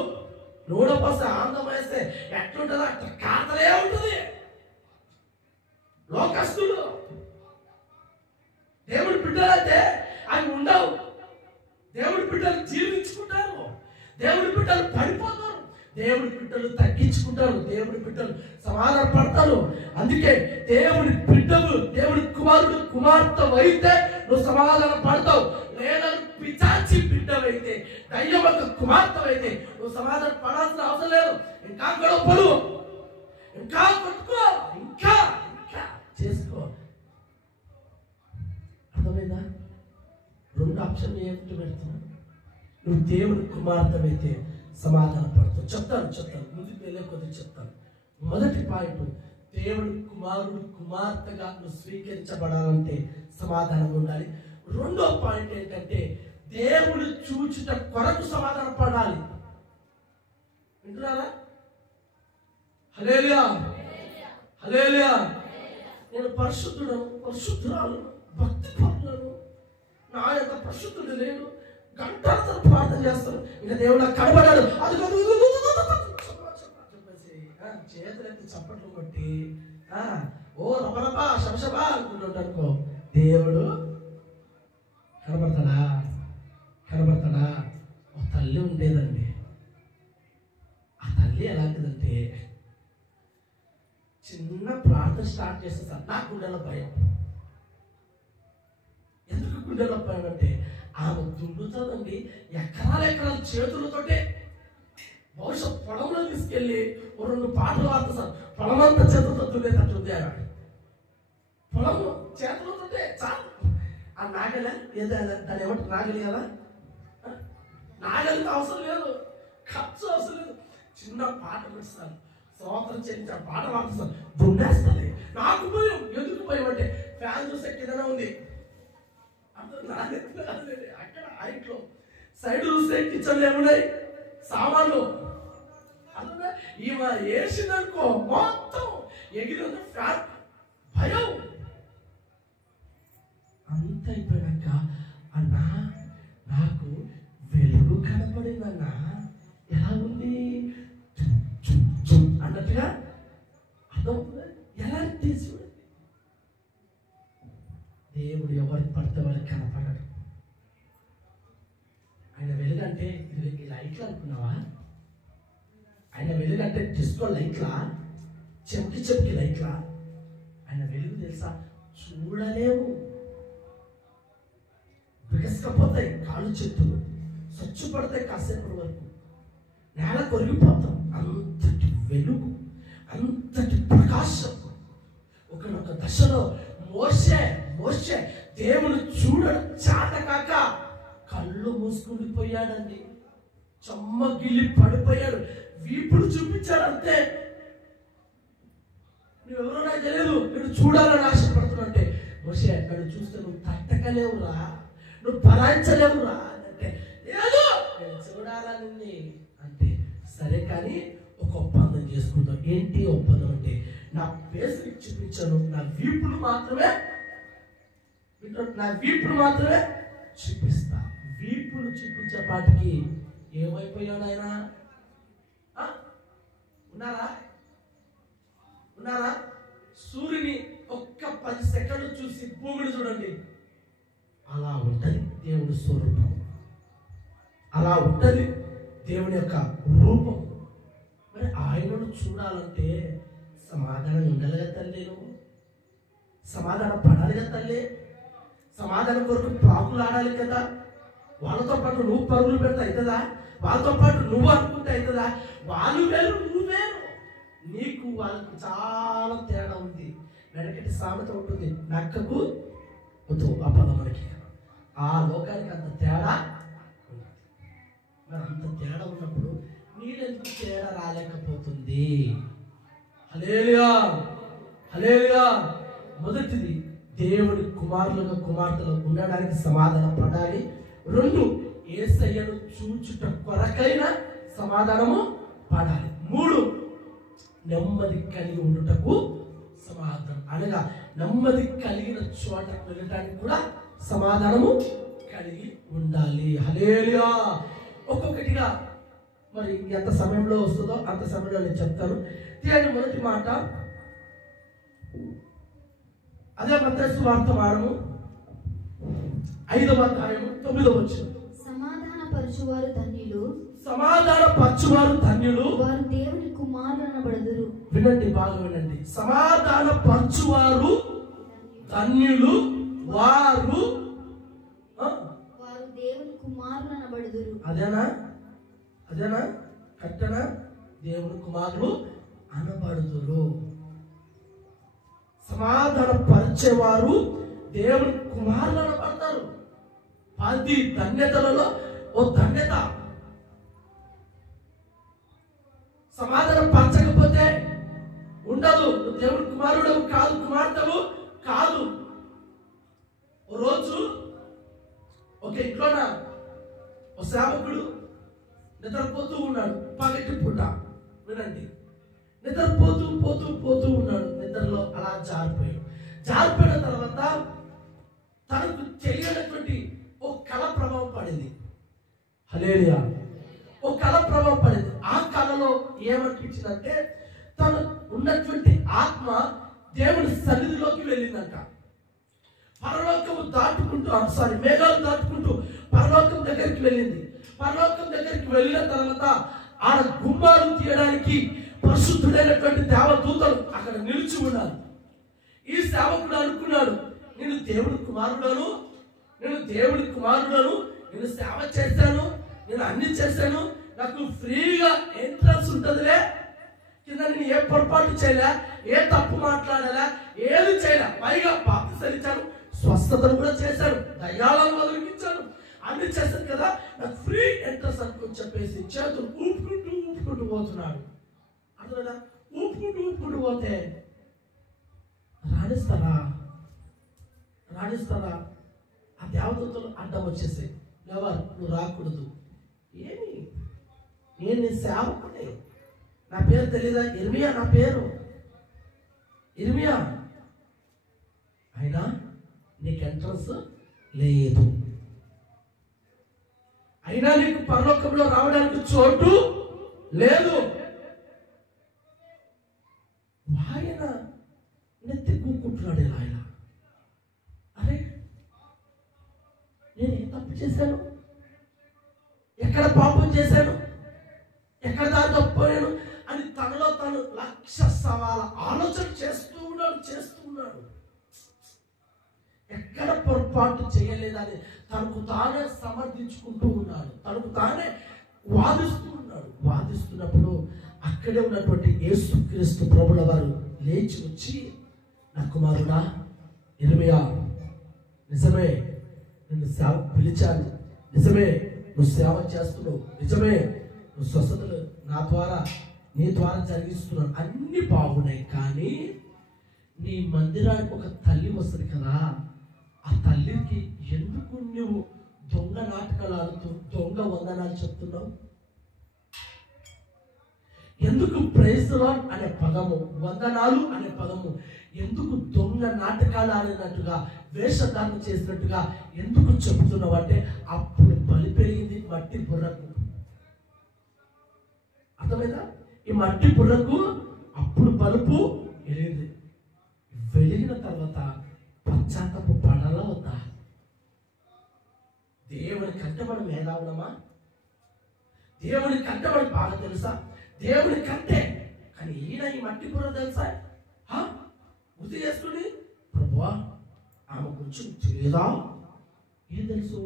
నూనె పోస్తే ఆనందం వేస్తే ఎట్లుంటుందో అట్లా కాతలే ఉంటుంది. లోకస్తుడు. దేవుడి బిడ్డలైతే అవి ఉండవు. దేవుడి బిడ్డలు జీవించుకుంటారు. దేవుడి బిడ్డలు పడిపోతారు. దేవుడి బిడ్డలు తగ్గించుకుంటారు. దేవుడి బిడ్డలు సమాధాన పడతారు. అందుకే దేవుడి బిడ్డలు, దేవుడి కుమారుడు కుమార్తె అయితే నువ్వు సమాధాన పడతావు. లేదా పిచాచి బిడ్డవైతే, దయ్యం యొక్క కుమార్తె అయితే నువ్వు సమాధాన పడాల్సిన అవసరం లేదు. ఇంకా గొడవ పడు, ఇంకా కొట్టుకో, ఇంకా ఇంకా చేసుకో. అర్థమైందా? 2 ఆప్షన్లు ఏమిటి పెడుతున్నా? నువ్వు దేవుడి కుమార్తె అయితే సమాధాన పడతావు. చెప్తాను ముందుకు వెళ్ళే కొద్దిగా చెప్తాను. మొదటి పాయింట్, దేవుడి కుమారుడు కుమార్తెగా నువ్వు స్వీకరించబడాలంటే సమాధానం ఉండాలి. 2వ పాయింట్ ఏంటంటే, దేవుడు చూచుట కొరకు సమాధాన పడాలి. వింటున్నారా? హల్లెలూయా, హల్లెలూయా. నేను పరిశుద్ధురాలు, భక్తి పరులను, నా యొక్క పరిశుద్ధుడు లేడు, గంటలతో ప్రార్థన చేస్తాను, ఇంకా దేవుడు నాకు కనబడాడు. అది చెప్పేసి చేతులెత్తి చప్పట్లు కొట్టి ఓ రబరబా శబశబా అనుకుంటుంటానుకో, దేవుడు కనబడతాడా? ఒక తల్లి ఉండేదండి. ఆ తల్లి ఎలాంటిదంటే, చిన్న ప్రార్థన స్టార్ట్ చేస్తే సార్ నా గుండెల భయం. ఎందుకు గుండెల భయం అంటే, ఆమె దుండుతుందండి ఎకరాలు చేతులతోటే. బహుశా పొలంలో తీసుకెళ్ళి 2 పాటలు వాడుతా సార్, పొలమంతా చేతులతో దున్నేటట్టుంది. ఆమె పొలం చేతులతోటే చాలు. ఆ నాగలే ఏదో దాని ఏమంటారు, నాగలి కదా, నాగలికి అవసరం లేదు, ఖర్చు అవసరం లేదు. చిన్న పాట పెడతాను, సంవత్సరం చెల్లించి ఆ పాట వాడుతాను, దున్నేస్తుంది. నాకు భయం. ఎందుకు భయం అంటే, ఫ్యాన్ చూసే కిందనే ఉంది, అక్కడ ఆ ఇంట్లో సైడ్ చూస్తే కిచెన్లు ఏమున్నాయి, సామాన్లు. అదే ఈమె వేసిందనుకో మొత్తం ఎగిరి ఫ్యాన్ భయం. అంత అయిపోయాక అన్నా నాకు వెలుగు కనపడిందన్నా, ఎలా ఉంది అన్నట్టుగా అర్థం. ఎలా తీసుకు దేవుడు ఎవరికి పడితే వారికి కనపడడు. ఆయన వెలుగంటే ఈ లైట్లు అనుకున్నావా? ఆయన వెలుగంటే డిస్కో లైట్లా, చెంకి చెంకి లైట్లా? ఆయన వెలుగు తెలుసా? చూడలేము, బిగసుకపోతాయి కాళ్ళు చేతులు, స్వచ్ఛపడతాయి కాసేపటి వరకు, నేల కొరిగిపోతాం. అంతటి వెలుగు, అంతటి ప్రకాశం. ఒకనొక దశలో మోషే దేవుని చూడడం చాటకాక కళ్ళు మూసుకుండిపోయాడండి. చెమ్మగిల్లి పడిపోయాడు, వీపుడు చూపించాడు అంతే. నువ్వెవరో నాకు తెలియదు, నేను చూడాలని ఆశపడుతున్నంటే మోషే నన్ను చూస్తే నువ్వు తట్టకలేవురా, నువ్వు భరాయించలేవురా అంటే, లేదు నేను చూడాలని అంటే. సరే కానీ ఒక ఒప్పందం చేసుకుందాం. ఏంటి ఒప్పందం అంటే, నా ఫేస్ చూపించాను, నా వీపుడు మాత్రమే చూపిస్తా. వీపుడు చూపించే పాటికి ఏమైపోయాడు ఆయన? ఉన్నారా? సూర్యుని ఒక్క 10 సెకండ్లు చూసి భూమిని చూడండి, అలా ఉంటది దేవుడి స్వరూపం, అలా ఉంటది దేవుని యొక్క రూపం. మరి ఆయనను చూడాలంటే సమాధానం ఉండాలిగా తల్లి, నువ్వు సమాధానం పడాలి కదా తల్లి, సమాధానం కొరకు ప్రాకులాడాలి కదా. వాళ్ళతో పాటు నువ్వు పరుగులు పెడితే అవుతుందా? వాళ్ళతో పాటు నువ్వు అనుకుంటే అవుతుందా? వాళ్ళు వేరు, నువ్వు వేరు. నీకు వాళ్ళకు చాలా తేడా ఉంది. వెనకటి సామెత ఉంటుంది, నక్కకు వద్దు ఆ పదం మనకి. ఆ లోకానికి అంత తేడా ఉంది. మరి అంత తేడా ఉన్నప్పుడు నీళ్ళెందుకు తేడా రాలేకపోతుంది? హల్లెలూయా, హల్లెలూయా. మొదటిది, దేవుడి కుమార్తెలు ఉండడానికి సమాధానం పడాలి. 2, యేసయ్యను చూచుట కొరకైన సమాధానము పడాలి. 3, నెమ్మది కలిగి ఉండుటకు సమాధానం, అనగా నెమ్మది కలిగిన చోట వెళ్ళటానికి కూడా సమాధానము కలిగి ఉండాలి. హల్లెలూయా. ఒక్కొక్కటిగా మరి ఎంత సమయంలో వస్తుందో అంత సమయంలో నేను చెప్తాను. తీయండి మొదటి మాట, అదే మత్తయి సువార్త 5వ అధ్యాయము 9వ వచనం. సమాధానపరచువారు ధన్యులు, వారు దేవుని కుమారులు అనబడుదురు. వినండి, బాగా వినండి. సమాధానపరచువారు ధన్యులు, వారు దేవుని కుమారులు అనబడుదురు. అదేనా కట్టనా? దేవుని కుమారులు అనబడుదురు. సమాధాన పరిచేవారు దేవుని కుమారులు అనబడతారు. 10 ధన్యతలలో ఓ ధన్యత. సమాధానం పంచకపోతే ఉండదు. దేవుని కుమారుడు కాదు, కుమార్తెవు కాదు. ఓ రోజు ఒక ఇంట్లోన ఓ సేవకుడు నిద్రపోతూ ఉన్నాడు. పగటి పూట, వినండి, నిద్రపోతూ ఉన్నాడు. నిద్రలో అలా జారిపోయిన తర్వాత తనకు తెలియనటువంటి ఓ కళ ప్రభావం పడింది. హల్లెలూయా. ఓ కళ ప్రభావం పడింది. ఆ కళలో ఏమనిపించిందంటే, తను ఉన్నటువంటి ఆత్మ దేవుని సన్నిధిలోకి వెళ్ళిందంట. పరలోకము దాటుకుంటూ మేఘాలు దాటుకుంటూ పరలోకం దగ్గరికి వెళ్ళింది. పరలోకం దగ్గరికి వెళ్ళిన తర్వాత ఆడ గుమ్మాలు తీయడానికి పరిశుద్ధుడైనటువంటి దేవదూతలు అక్కడ నిలిచి ఉన్నారు. ఈ సేవకుడు అనుకున్నాడు, నేను దేవుడి కుమారుడను, నేను సేవ చేశాను, నేను అన్ని చేశాను, నాకు ఫ్రీగా ఎంట్రన్స్ ఉంటుందిలే, కింద నేను ఏ పొరపాటు చేయలే, ఏ తప్పు మాట్లాడలే, ఏది చేయలే, పైగా బాప్తిసం ఇచ్చాను, స్వస్థతను కూడా చేశాను, దయ్యాలను వదిలించాను, అన్ని చేశాను కదా, నాకు ఫ్రీ ఎంట్రన్స్ అనుకుని చెప్పేసి చేతులు ఊపుకుంటూ పోతున్నాడు. అర్థమైనా? ఊపుకుంటూ పోతే రాణిస్తారా? ఆ దేవదూతలు అడ్డం వచ్చేసాయి. ఎవరు నువ్వు రాకూడదు. ఏమి నేను నీ సేవకుని, నా పేరు తెలీదా? ఇర్మియా నా పేరు, ఇర్మియా. అయినా నీకు ఎంట్రన్స్ లేదు, అయినా నీకు పరలోకంలో రావడానికి చోటు లేదు. ఆయన నెత్తి కూకుంటున్నాడు ఇలా ఆయన. అరే నేను ఏం తప్పు చేశాను? ఎక్కడ పాపం చేశాను? ఎక్కడ దారి తప్పిపోయాను అని తనలో తను 1,00,000 సవాల ఆలోచన చేస్తూ ఉన్నాడు. ఎక్కడ పొరపాటు చేయలేదని తనకు తానే సమర్థించుకుంటూ ఉన్నాడు, తనకు తానే వాదిస్తున్నప్పుడు అక్కడే ఉన్నటువంటి యేసుక్రీస్తు ప్రభుల వారు లేచి వచ్చి, నా కుమారుడా ఇర్మియా, నిజమే నిన్ను సేవకు పిలిచాను, నిజమే నువ్వు సేవ చేస్తున్నావు, నిజమే నువ్వు స్వస్థతలు నా ద్వారా నీ ద్వారా జరిగిస్తున్నావు, అన్ని బాగున్నాయి. కానీ నీ మందిరానికి ఒక తల్లి వస్తుంది కదా, ఆ తల్లికి ఎందుకు నువ్వు దొంగ నాటకాలు ఆడుతూ దొంగ వందనాలు చెప్తున్నావు? ఎందుకు ప్రైజ్ లార్డ్ అనే పదము, వందనాలు అనే పదము ఎందుకు దొంగ నాటకాలు ఆడినట్టుగా, వేషధారణ చేసినట్టుగా ఎందుకు చెప్తున్నావు అంటే, అప్పుడు బలి పెరిగింది మట్టి బుర్రకు. అర్థమైందా? ఈ మట్టి బుర్రకు అప్పుడు బలుపు వెలిగింది. వెలిగిన తర్వాత పశ్చాత్తాప పడాలా వద్దా? దేవుని కంటే మనం మేధావులమా? దేవుని కంటే మనకు బాగా తెలుసా? దేవుని కంటే. కానీ ఈయన ఈ మట్టి బుర్ర తెలుసా? గుర్తు చేసుకుని, ప్రభువా ఆమె గురించి తెలియదా? ఏం తెలుసు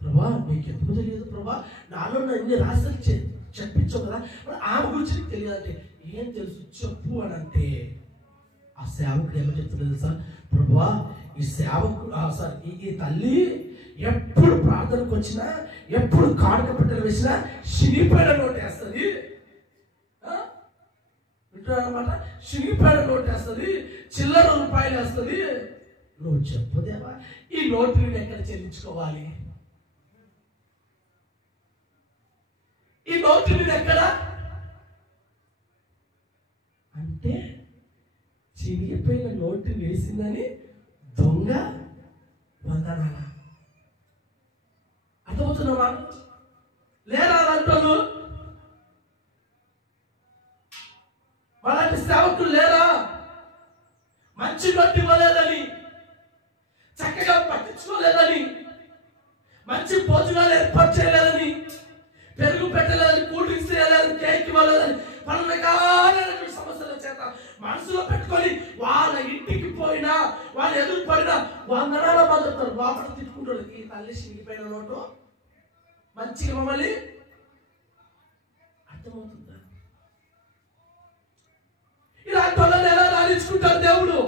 ప్రభా, మీకు ఎందుకు తెలియదు ప్రభా? నాలో ఇన్ని రాష్ట్రాలు చెప్పించావు కదా, ఆమె గురించి నీకు తెలియదంటే ఏం తెలుసు చెప్పు అని అంటే, ఆ సేవకుడు ఏమో చెప్తున్నా తెలుసా? ప్రభువా ఈ సేవకుడు ఈ తల్లి ఎప్పుడు ప్రార్థనకు వచ్చినా, ఎప్పుడు కాడక పెట్టలు వేసినా శనిపేడ నోటు వేస్తుంది వింటున్నారన్నమాట. శనిపేడ నోటు వేస్తుంది, చిల్లర రూపాయలు వేస్తుంది. నువ్వు చెప్పదేవా ఈ నోటుని ఎక్కడ చెల్లించుకోవాలి? ఈ నోటుని ఎక్కడ అంటే, చిరిగిపోయిన నోటు వేసిందని దొంగ వందనాల. అర్థమవుతున్నావా? లేరా అంటాను? వాళ్ళంటి సేవకులు లేరా? మంచి నోటు ఇవ్వలేదని, చక్కగా పట్టించుకోలేదని, మంచి భోజనాలు ఏర్పాటు చేయలేదని, పెరుగు పెట్టలేదని, కూల్ డ్రింక్స్ చేయలేదని, కేక్ ఇవ్వలేదని, రకరకాలైనటువంటి సమస్యల చేత మనసులో పెట్టుకొని వాళ్ళ ఇంటికి పోయినా, వాళ్ళు ఎదురు పడినా వందనాల బతుకుతారు. లోపల తిట్టుకుంటారు, ఈ తల్లి చిరిగిపోయిన నోటు మంచిగా మమ్మల్ని. అర్థమవుతుందా? ఇలాంటి వాళ్ళని ఎలా రాణించుకుంటారు దేవుడు?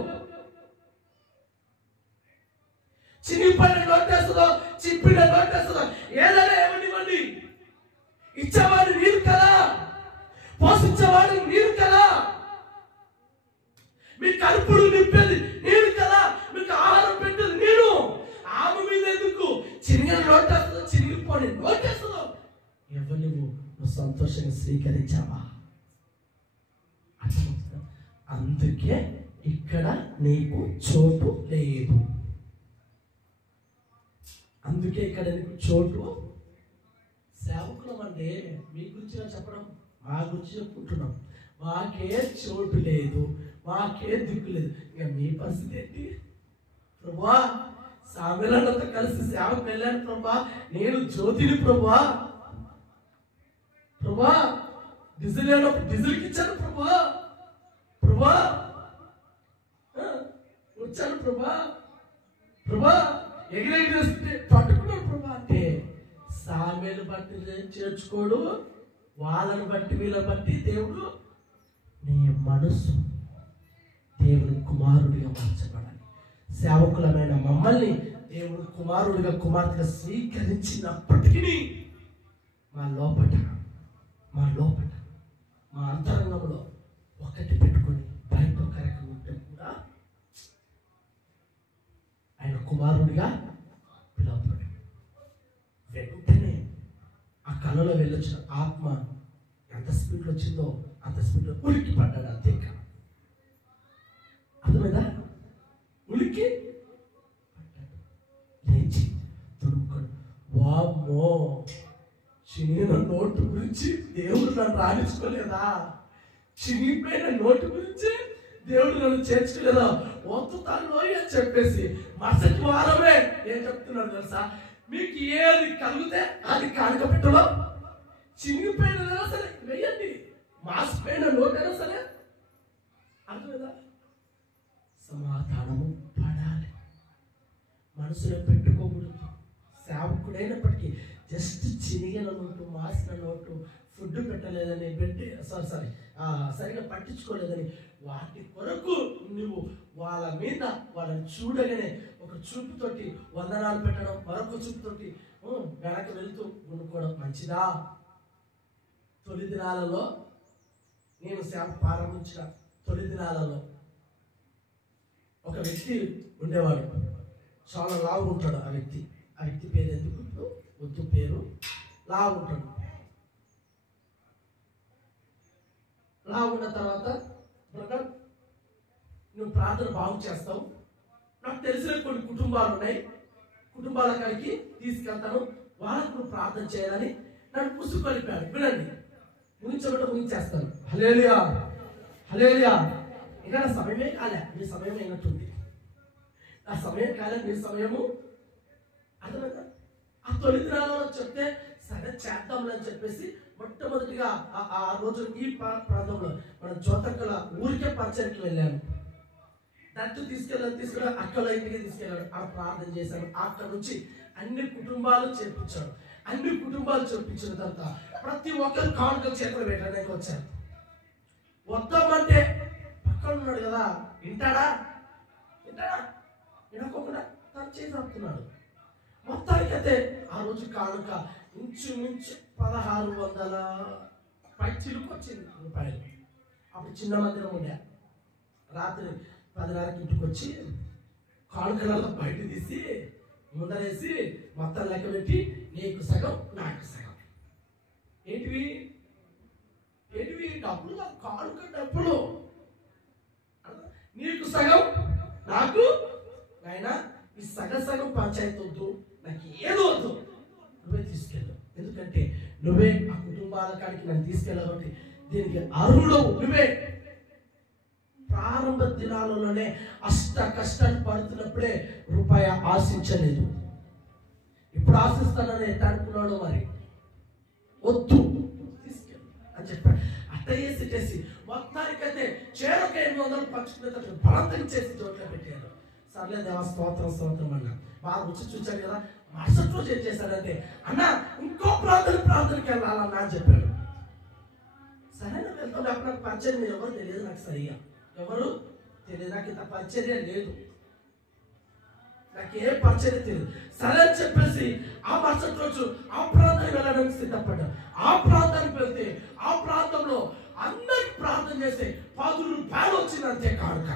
చిరిగిపోయిన నోటేస్తుందో, చిప్పిన నోటేస్తుందో, ఏదైనా ఏమనివ్వండి, ఇచ్చేవాడు నీరు కదా, పోషించేవాడు నీరు కదా, మీ కడుపుడు నింపేది నీరు కదా, మీకు ఆహారం పెట్టేది నేను. ఆమె మీద ఎందుకు చిరిగిన నోటేస్తుందో, చిరిగిపోయి నోటేస్తుందో ఎవరు నువ్వు సంతోషంగా స్వీకరించావా? అందుకే ఇక్కడ నీకు చోటు లేదు. అందుకే ఇక్కడ నీకు చోటు. సేవకులం అంటే మీ గురించి చెప్పడం, మా గురించి చెప్పుకుంటున్నాం. మాకే చోటు లేదు, మాకే దిక్కు లేదు. ఇక మీ పరిస్థితి ఏంటి? ప్రభా సామెలతో కలిసి సేవకు వెళ్ళాను ప్రభా, నేను జ్యోతిని ప్రభా, డీజిల్కి ఇచ్చాను ప్రభా, వచ్చాను ప్రభా ఎగిరెగిరేస్తుంటే పట్టుకున్నాడు ప్రభా అంటే, సామెలు బట్టి చేర్చుకోడు, వాళ్ళని బట్టి వీళ్ళని బట్టి దేవుడు నీ మనసు దేవుని కుమారుడిగా మార్చబడాలి. సేవకులమైన మమ్మల్ని దేవుడు కుమారుడిగా కుమార్తెగా స్వీకరించినప్పటికీ మా లోపట మా అంతరంగంలో ఒకటి పెట్టుకొని బయట ఒక రకం ఉంటే కూడా ఆయన కుమారుడిగా పిలువబడ్డాడు. వెంటనే ఆ కళ్ళలో వెళ్ళొచ్చిన ఆత్మ ఎంత స్పీడ్లో వచ్చిందో అంత స్పీడ్లో ఉలిక్కి పడ్డాడు. అంతే కాదు, అర్థమైందా? ఉలిక్కి పడ్డాడు, లేచి తుడుముకొని, వామ్మో చిన్న నోటు గురించి దేవుడు నన్ను రాణించుకోలేదా, చినిగిపోయిన నోటు గురించి దేవుడు నన్ను చేర్చుకోలేదా, ఒత్తుతాను అని చెప్పేసి మరుసటి వారమే ఏం చెప్తున్నాడు తెలుసా? మీకు ఏది కలిగితే అది కానుక పెట్టడం, చినిగిపోయినైనా సరే వెయ్యండి, మాసిపోయిన నోటైనా సరే. అర్థమైందా? సమాధానము పడాలి, మనసులో పెట్టుకోకూడదు. సేవకుడైనప్పటికీ జస్ట్ చినిగిన నోటు, మాసిన నోటు, ఫుడ్ పెట్టలేదని పెట్టి సరిగా పట్టించుకోలేదని వాటి కొరకు నువ్వు వాళ్ళ మీద వాళ్ళని చూడగానే ఒక చూపుతోటి వందనాలు పెట్టడం, మరొక చూపుతోటి వెనక వెళ్తూ ఉండుకోవడం మంచిదా? తొలి దినాలలో నేను సేవ ప్రారంభించిన తొలి దినాలలో ఒక వ్యక్తి ఉండేవాడు, చాలా లావు ఉంటాడు. ఆ వ్యక్తి పేరు ఎందుకు వద్దు, పేరు లావు ఉంటాడు. లావు ఉన్న తర్వాత బ్రదర్ నువ్వు ప్రార్థన బాగు చేస్తావు, నాకు తెలిసిన కొన్ని కుటుంబాలు ఉన్నాయి, కుటుంబాల కాడికి తీసుకెళ్తాను, వాళ్ళకు నువ్వు ప్రార్థన చేయాలని నన్ను పుసుకొలిపాడు. వినండి, ముగించేస్తాను. హల్లెలూయా, హల్లెలూయా. ఇంకా నా సమయమే కాలే, మీ సమయం అయినట్టుంది. నా సమయం కాలే, మీ సమయము. అర్థమైందా? ఆ తొలి దినాలలో చెప్తే సరే చేద్దాంలని చెప్పేసి మొట్టమొదటిగా ఆ రోజు ఈ ప్రాంతంలో మన జోతక్కల ఊరికే పరిచయకి వెళ్ళాను. దట్టు తీసుకెళ్ళి అక్కల ఇంటికి తీసుకెళ్ళాడు. ఆ ప్రార్థన చేశాను. అక్కడ నుంచి అన్ని కుటుంబాలు చేర్పించాడు. అన్ని కుటుంబాలు చేర్పించిన తర్వాత ప్రతి ఒక్కరు కానుకలు చేతులు పెట్టడానికి వచ్చారు. వద్దామంటే పక్కన ఉన్నాడు కదా, వింటాడా వినకోకుండా తను చేసి ఆపుతున్నాడు. మొత్తానికైతే ఆ రోజు కానుక ఇంచుమించు 1600 పైచిలకు వచ్చింది రూపాయలు. అప్పుడు చిన్న మందిరం ఉండే. రాత్రి 10:30కి ఇంటికి వచ్చి కానుకలలో బయట తీసి ముందరేసి మొత్తం లెక్క పెట్టి నీకు సగం నాకు సగం. ఏంటివి డబ్బులు, కానుక డబ్బులు. నీకు సగం నాకు, నాయనా ఈ సగం పంచాయతీ వద్దు, నాకు ఏదో వద్దు, నువ్వే తీసుకెళ్ళు. ఎందుకంటే నువ్వే ఆ కుటుంబాల కాడికి నన్ను తీసుకెళ్ళాలి, దీనికి అర్హుడవు నువ్వే. ప్రారంభ దినాలలోనే కష్టాలు పడుతున్నప్పుడే రూపాయి ఆశించలేదు. ఇప్పుడు ఆశిస్తానని ఎట్లా అనుకున్నాడు? మరి వద్దు తీసుకెళ్ళు అని చెప్పాడు. అట్ట చేసి మొత్తానికైతే చేరొక 800 పంచుకునేటట్టు బలంతం చేసి చోట్ల పెట్టారు. సర్లే దేవా స్తోత్రం అన్నా. బాగా రుచి చూచాడు కదా. మరుసటి రోజు ఏం చేశాడంటే, అన్న ఇంకో ప్రార్థనకి వెళ్ళాలన్నా అని చెప్పాడు. సరే నేను వెళ్తాను, అప్పుడు నాకు పరిచయం మీరు ఎవరు తెలియదు, నాకు సరిగా ఎవరు తెలియదు, నాకు ఇంత పరిచర్య లేదు, నాకు ఏ పరిచర్య తెలియదు. సరే అని చెప్పేసి ఆ మరుసటి రోజు ఆ ప్రాంతానికి వెళ్ళడానికి సిద్ధపడ్డాను. ఆ ప్రాంతానికి వెళ్తే ఆ ప్రాంతంలో అందరికి ప్రార్థన చేస్తే 10 రూపాయలు వచ్చింది, అంతే కానుక.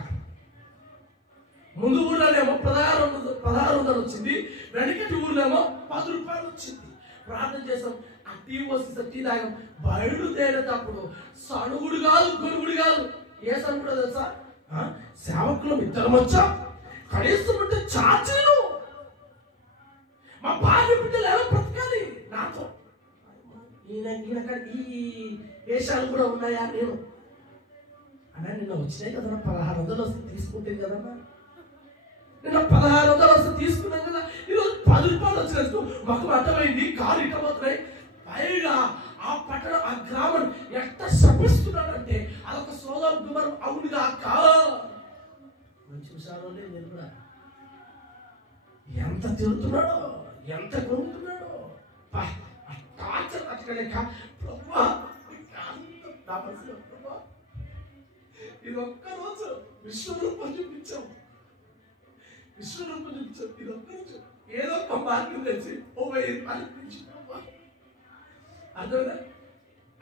ముందు ఊర్లోనేమో 1600 వచ్చింది, వెనకటి ఊర్లేమో 10 రూపాయలు వచ్చింది. ప్రార్థన చేసాం, ఆ టీ వస్తే టీ తాగాం. బయలుదేరేటప్పుడు సణుగుడు కాదు, గొడుగుడు కాదు. ఏ సణుగుడో తెలుసా? సేవకులం ఇద్దరం వచ్చాం, కనీసం అంటే చాచీలు, మా భార్య బిడ్డలు ఎలా బ్రతకాలి నాతో, ఈయన ఈ వేషాలు కూడా ఉన్నాయా? నేను అన్నా నిన్న వచ్చినాయి కదన్నా, 1600 వస్తే తీసుకుంటుంది కదన్నా, నిన్న 1600 వస్తే తీసుకున్నాం కదా, ఈరోజు 10 రూపాయలు వచ్చినట్టు మాకు అర్థమైంది. కారు ఇట్టబోతున్నాయి. పైగా ఆ పట్టణం, ఆ గ్రామం ఎంత శపిస్తున్నాడంటే అదొక సోదం గుమరం అవునుగా మంచి విషయాలు నేను కూడా ఎంత తిరుగుతున్నాడో, ఎంత కొనుక్కున్నాడో. ఇది ఒక్కరోజు విశ్వరూపం చూపించాము, ఇది ఒక్కరోజు ఏదో ఒక మార్గం తెచ్చి 1000 రూపాయలు అర్థమైందా?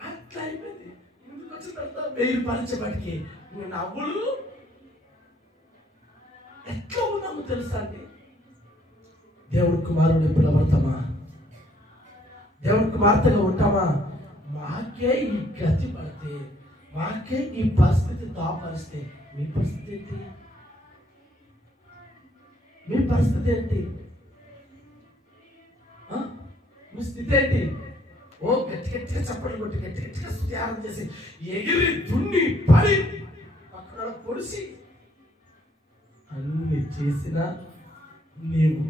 అట్లా అయిపోయింది. ముందుకు వచ్చిన తర్వాత 1000 రూపాయలు ఇచ్చేపటికి నవ్వులు ఎట్లా ఉన్నాము తెలుసా అండి? దేవుని కుమారుని పిలవడతామా? దేవుని కుమార్తెగా ఉంటామా? మాకే ఈ గతి పడితే, మాకే ఈ పరిస్థితి దాపరిస్తే మీ పరిస్థితి ఏంటి? మీ పరిస్థితి ఏంటి? మీ స్థితి ఏంటి? ఓ గట్టి గట్టిగా చప్పట్లు కొట్టి గట్టి గట్టిగా స్తుతియారం చేసి ఎగిరి దున్ని పడి పక్కన పొడిసి అన్ని చేసిన నీవు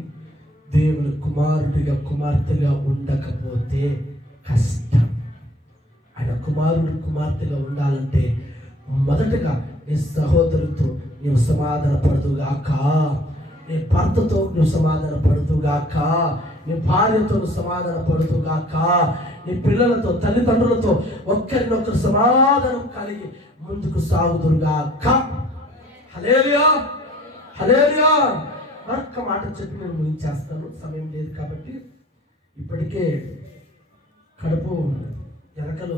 దేవుని కుమారుడిగా కుమార్తెగా ఉండకపోతే కష్టం. ఆయన కుమారుడు కుమార్తెగా ఉండాలంటే మొదటగా నీ సహోదరుతో నీవు సమాధాన పడుతుగాక, నీ భర్తతో నువ్వు సమాధాన పడుతుగాక, నీ భార్యతో నువ్వు సమాధాన పడుతుగాక, నీ పిల్లలతో తల్లిదండ్రులతో ఒక్కరినొకరు సమాధానం కలిగి ముందుకు సాగుదురుగాక. హల్లెలూయా, హల్లెలూయా. మరొక్క మాట చెప్పి నేను ముగించేస్తాను, సమయం లేదు కాబట్టి. ఇప్పటికే కడుపు ఎరకలు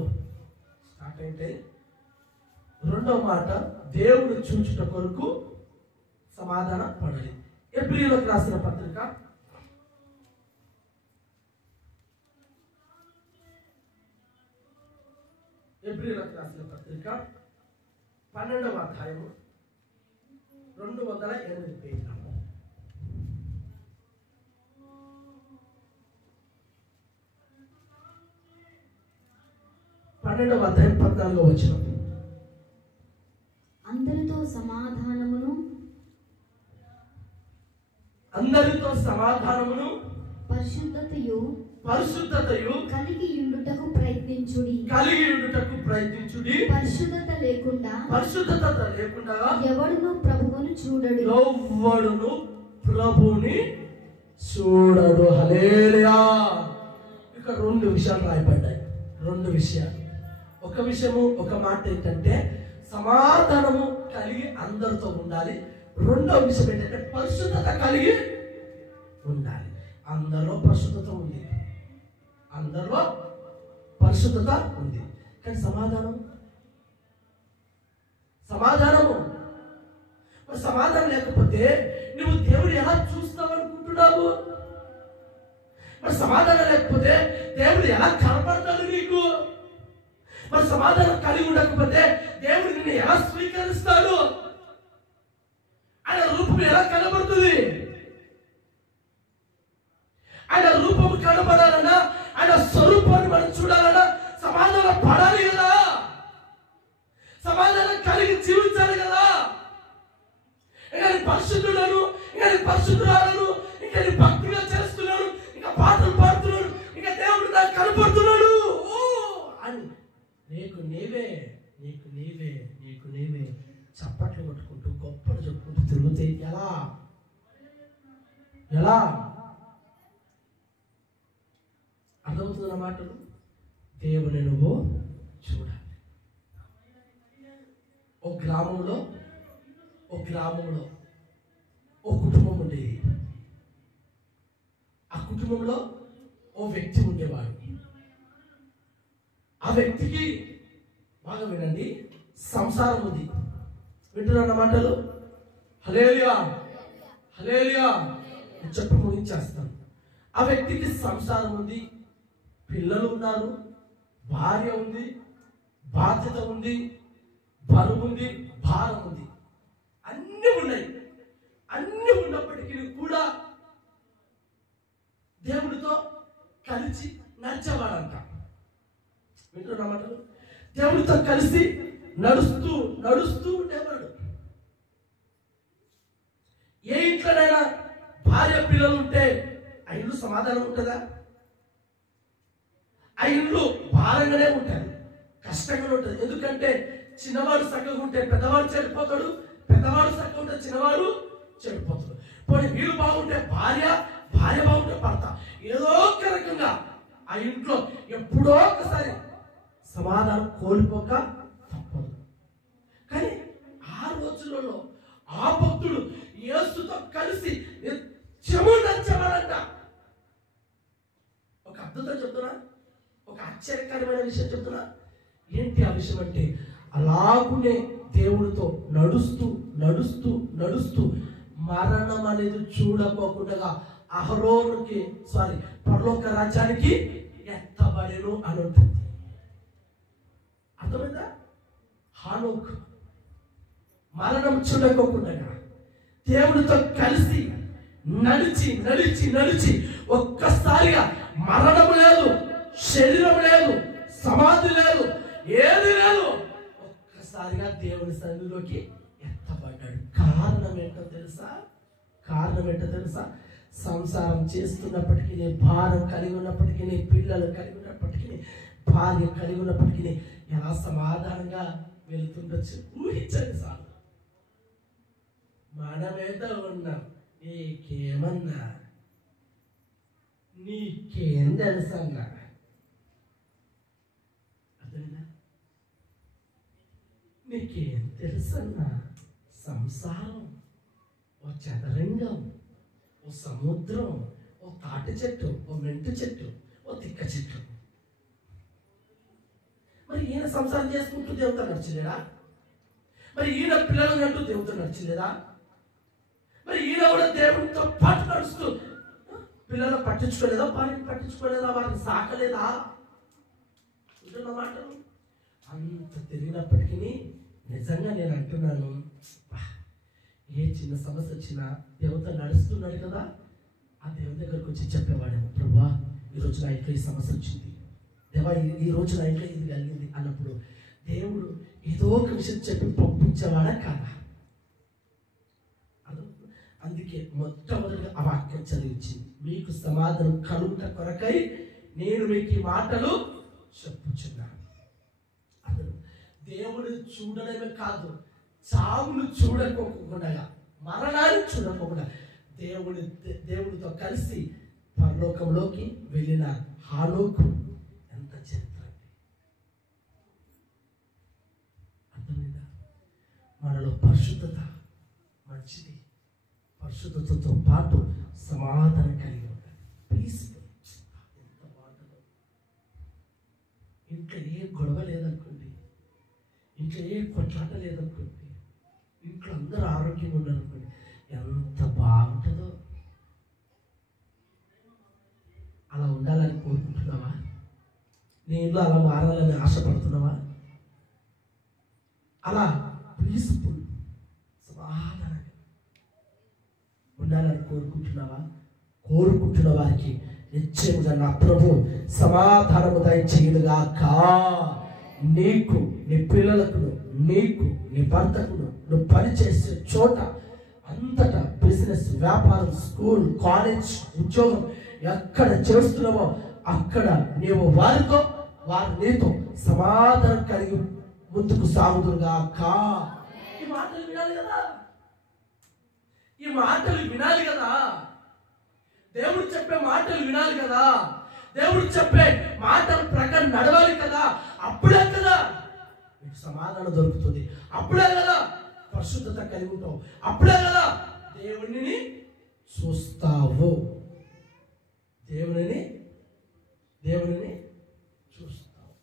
స్టార్ట్ అయితే రెండవ మాట దేవుడు చూచుట కొరకు సమాధాన పడాలి. ఎబ్రీయులకు రాసిన పత్రిక 12వ అధ్యాయము 208 పేజీలు. 12వ అధ్యాయం 14వ వచనం. అందరితో సమాధానమును పరిశుద్ధతయు కలిగి ఉండుటకు ప్రయత్నించుడి. పరిశుద్ధత లేకుండా ఎవడును ప్రభువును చూడడు. హల్లెలూయా. ఇక రెండు విషయాలు రాయబడ్డాయి. రెండు విషయాలు. ఒక విషయము, ఒక మాట ఏంటంటే సమాధానము కలిగి అందరితో ఉండాలి. రెండవ విషయం ఏంటంటే పరిశుద్ధత కలిగి ఉండాలి. అందరిలో పరిశుద్ధత ఉంది, అందరిలో పరిశుద్ధత ఉంది. కానీ సమాధానము మరి సమాధానం లేకపోతే నువ్వు దేవుడు ఎలా చూస్తావు అనుకుంటున్నావు? మరి సమాధానం లేకపోతే దేవుడు ఎలా కనపడతాడు నీకు? మరి సమాధానం కలిగి ఉండకపోతే దేవుడు నిన్ను ఎలా స్వీకరిస్తాడు? ఆయన రూపం ఎలా కనబడుతుంది? ఆయన రూపం కనబడాలన్నా, ఆయన స్వరూపాన్ని మనం చూడాలన్నా సమాధానం పడాలి కదా, సమాధానం కలిగి జీవించాలి కదా. ఇంకా నీ పరిశుద్ధులను, ఇంకా నీ పరిశుద్ధురాలను, ఇంకా నీ భక్తిగా చేస్తున్నాడు, ఇంకా పాటలు పాడుతున్నాడు, ఇంకా దేవుడు నాకు కనపడుతున్నాడు అని నీకు నీవే చప్పట్లు కొట్టుకుంటూ గొప్పలు చెప్పుకుంటూ తిరుగుతే ఎలా అర్థమవుతుంది నా మాటలు? దేవుని నువ్వు చూడాలి. ఒక గ్రామంలో ఓ కుటుంబం ఉండేది. ఆ కుటుంబంలో ఓ వ్యక్తి ఉండేవాడు. ఆ వ్యక్తికి బాగా వినండి, సంసారం ఉంది. వింటున్న మాటలు? హల్లెలూయా, హల్లెలూయా. చెప్పి ముగించేస్తాను. ఆ వ్యక్తికి సంసారం ఉంది, పిల్లలు ఉన్నారు, భార్య ఉంది, బాధ్యత ఉంది, బరువు ఉంది, భారం ఉంది, అన్నీ ఉన్నాయి. అన్నీ ఉన్నప్పటికీ కూడా దేవుడితో కలిసి నడిచేవాడంట. వింటున్న మాటలు? దేవుడితో కలిసి నడుస్తూ ఉండేవాడు. ఏ ఇంట్లోనైనా భార్య పిల్లలు ఉంటే ఆ ఇల్లు సమాధానం ఉంటుందా? ఆ ఇల్లు భారంగానే ఉంటుంది, కష్టంగానే ఉంటుంది. ఎందుకంటే చిన్నవాడు చక్కగా ఉంటే పెద్దవాడు చెడిపోతాడు, పెద్దవాడు చక్కగా ఉంటే చిన్నవాడు చెడిపోతాడు. పోనీ వీళ్ళు బాగుంటే భార్య బాగుంటే భర్త. ఏదో ఒక రకంగా ఆ ఇంట్లో ఎప్పుడో ఒకసారి సమాధానం కోల్పోక తప్పదు. కానీ ఆ రోజులలో ఆ భక్తుడు యేసుతో కలిసి నిత్యము నడిచేవాడంట. ఒక అద్భుతం చెప్తున్నా, ఒక ఆశ్చర్యకరమైన విషయం చెప్తున్నా. ఏంటి ఆ విషయం అంటే, అలాగునే దేవుడితో నడుస్తూ మరణం అనేది చూడకోకుండా అహరోనుకి పరలోక రాజ్యానికి ఎత్తబడెను అని ఉంటుంది. అర్థమైందా? హానోక్ మరణం చూడకోకుండా దేవుడితో కలిసి నడిచి నడిచి నడిచి ఒక్కసారిగా మరణం లేదు, శరీరం లేదు, సమాధి లేదు, ఏది లేదు, ఒక్కసారిగా దేవుని సన్నిధిలోకి ఎత్తబడ్డాడు. కారణం ఏంటో తెలుసా? సంసారం చేస్తున్నప్పటికీ, భారం కలిగి ఉన్నప్పటికీ, పిల్లలు కలిగి ఉన్నప్పటికీ, భార్య కలిగి ఉన్నప్పటికీ ఎలా సమాధానంగా వెళుతుండొచ్చు ఊహించండి సార్. మనమేదో ఉన్నాం, నీకేమన్నా, నీకేం తెలుసన్నా? అర్థమైందా? నీకేం తెలుసన్నా? సంసారం ఓ చదరంగం, ఓ సముద్రం, ఓ తాటి చెట్టు, ఓ మెంటు చెట్టు, ఓ తిక్క చెట్టు. మరి ఈయన సంసారం చేసుకుంటూ దేవుతో నడిచలేదా? మరి ఈయన పిల్లలు అంటూ దేవుతో నడిచలేదా? మరి ఈయన కూడా దేవుడితో పాటు నడుస్తూ పిల్లలు పట్టించుకోలేదా? వారిని పట్టించుకోలేదా? వారిని సాకలేదా? ఉంటున్న మాటలు అంత తిరిగినప్పటికీ నిజంగా నేను అంటున్నాను, ఏ చిన్న సమస్య వచ్చినా దేవుతో నడుస్తున్నాడు కదా, ఆ దేవుని దగ్గరకు వచ్చి చెప్పేవాడేమో, ప్రభా ఈరోజు నా ఇంట్లో ఈ సమస్య వచ్చింది, దేవా ఈ రోజు నా ఇంట్లో ఇది కలిగింది అన్నప్పుడు దేవుడు ఏదో ఒక విషయం చెప్పి పంపించేవాడా కాదా? అందుకే మొట్టమొదటిగా ఆ వాక్యం చదివించింది, మీకు సమాధానం కలుగుట కొరకై నేను మీకు ఈ మాటలు చెప్పుచున్నాను. దేవుడిని చూడడమే కాదు, చావును చూడకోకుండా, మరణాన్ని చూడకుండా దేవుడితో కలిసి పరలోకంలోకి వెళ్ళిన హానోకు ఎంత చరిత్ర అండి. అర్థమైందా? మనలో పరిశుద్ధత మంచిది, పరిశుద్ధతతో పాటు సమాధానం కలిగి ఉండాలి, పీస్ఫుల్. ఎంత బాగుంటుందో. ఇంట్లో ఏ గొడవ లేదనుకోండి, ఇంట్లో ఏ కొట్లాట లేదనుకోండి, ఇంట్లో అందరూ ఆరోగ్యంగా ఉండాలనుకోండి, ఎంత బాగుంటుందో. అలా ఉండాలని కోరుకుంటున్నావా? నీ ఇంట్లో అలా మారాలని ఆశపడుతున్నావా? అలా పీస్ఫుల్ సమాధానంగా ఉండాలని కోరుకుంటున్న వారికి నిశ్చయంగా నా ప్రభు సమాధానము దయచేయునుగాక. నీకు, నీ పిల్లలకు, నీకు, నీ భర్తకును, నువ్వు పనిచేసే చోట అంతటా బిజినెస్, వ్యాపారం, స్కూల్, కాలేజ్, ఉద్యోగం ఎక్కడ చేస్తున్నావో అక్కడ నీవు వారితో, వారు నీతో సమాధానం కలిగి ముందుకు సాగుదురుగాక. ఈ మాటలు వినాలి కదా, ఈ మాటలు వినాలి కదా, దేవుడు చెప్పే మాటలు వినాలి కదా, దేవుడు చెప్పే మాటల ప్రకారం నడవాలి కదా. అప్పుడే కదా మీకు సమాధానం దొరుకుతుంది, అప్పుడే కదా పరిశుద్ధత కలిగి ఉంటావు, అప్పుడే కదా దేవుడిని చూస్తావు, దేవుని చూస్తావు.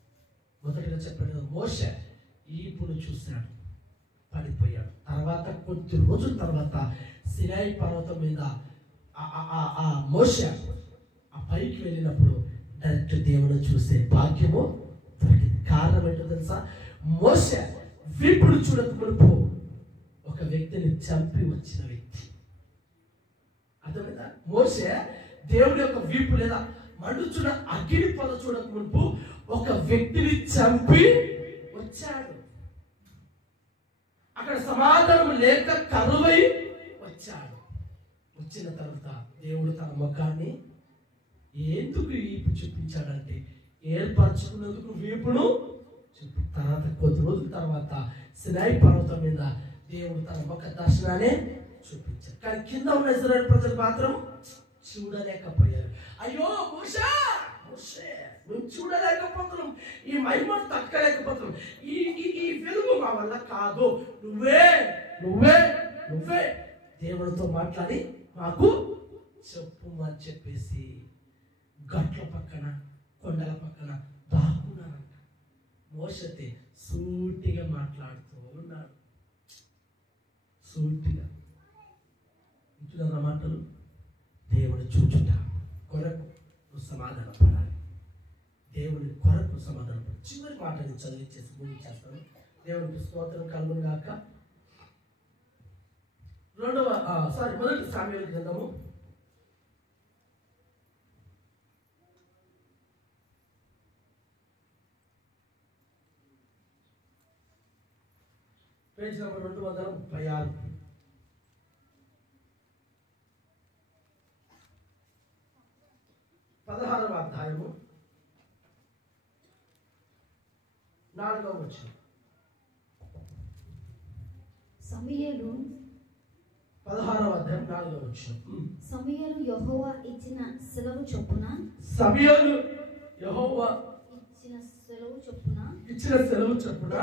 మొదటిగా చెప్పాడు, మోషే ఇప్పుడు చూశాడు, పడిపోయాడు. తర్వాత కొద్ది రోజుల తర్వాత సినాయి పర్వతం మీద ఆ మోషే ఆ పైకి వెళ్ళినప్పుడు డైరెక్ట్ దేవుని చూసే భాగ్యము దొరికింది. కారణం ఏంటో తెలుసా? మోషే వీపుడు చూడక మునుపు ఒక వ్యక్తిని చంపి వచ్చిన వ్యక్తి. అర్థమైందా? మోషే దేవుడి యొక్క వీపు లేదా మండుచున్న అగ్ని పొద చూడక మునుపు ఒక వ్యక్తిని చంపి వచ్చాడు. అక్కడ సమాధానం లేక కరువై వచ్చాడు. వచ్చిన తర్వాత దేవుడు తన ముఖాన్ని ఎందుకు వీపు చూపించాడంటే ఏర్పరచుకున్నందుకు వీపును చూపి. తర్వాత కొద్ది రోజుల తర్వాత సినాయి పర్వతం మీద దేవుడు తన ముఖ దర్శనాన్ని చూపించాడు. కానీ కింద ఉన్న ఇశ్రాయేలు ప్రజలు మాత్రం చూడలేకపోయారు. అయ్యో మోషే, మేము చూడలేకపోతున్నాం, ఈ మహిమను తక్కలేకపోతున్నాం, ఈ వెలుగు మా వల్ల కాదు, నువ్వే దేవుడితో మాట్లాడి మాకు చెప్పు అని చెప్పేసి గట్ల పక్కన, కొండల పక్కన దాక్కున్నారంట. మోషే సూటిగా మాట్లాడుతూ ఉన్నాడు, సూటిగా. ఇంటున్నారా మాటలు? దేవుని చూచుట కొరకు నువ్వు సమాధాన పడాలి. దేవుని కొరకు సమాధానం పడాలి. చివరి మాట నేను చదివించేసి ముగించేస్తాను. దేవునికి స్తోత్రం కలుగును గాక. మొదటి సామ్యూయేలు గ్రంథము 236 16వ అధ్యాయము 4వ వచనం. సమూయేలు 16వ అధ్యాయం 4వ వచనం. సమూయేలు యెహోవా ఇచ్చిన సెలవు చొప్పున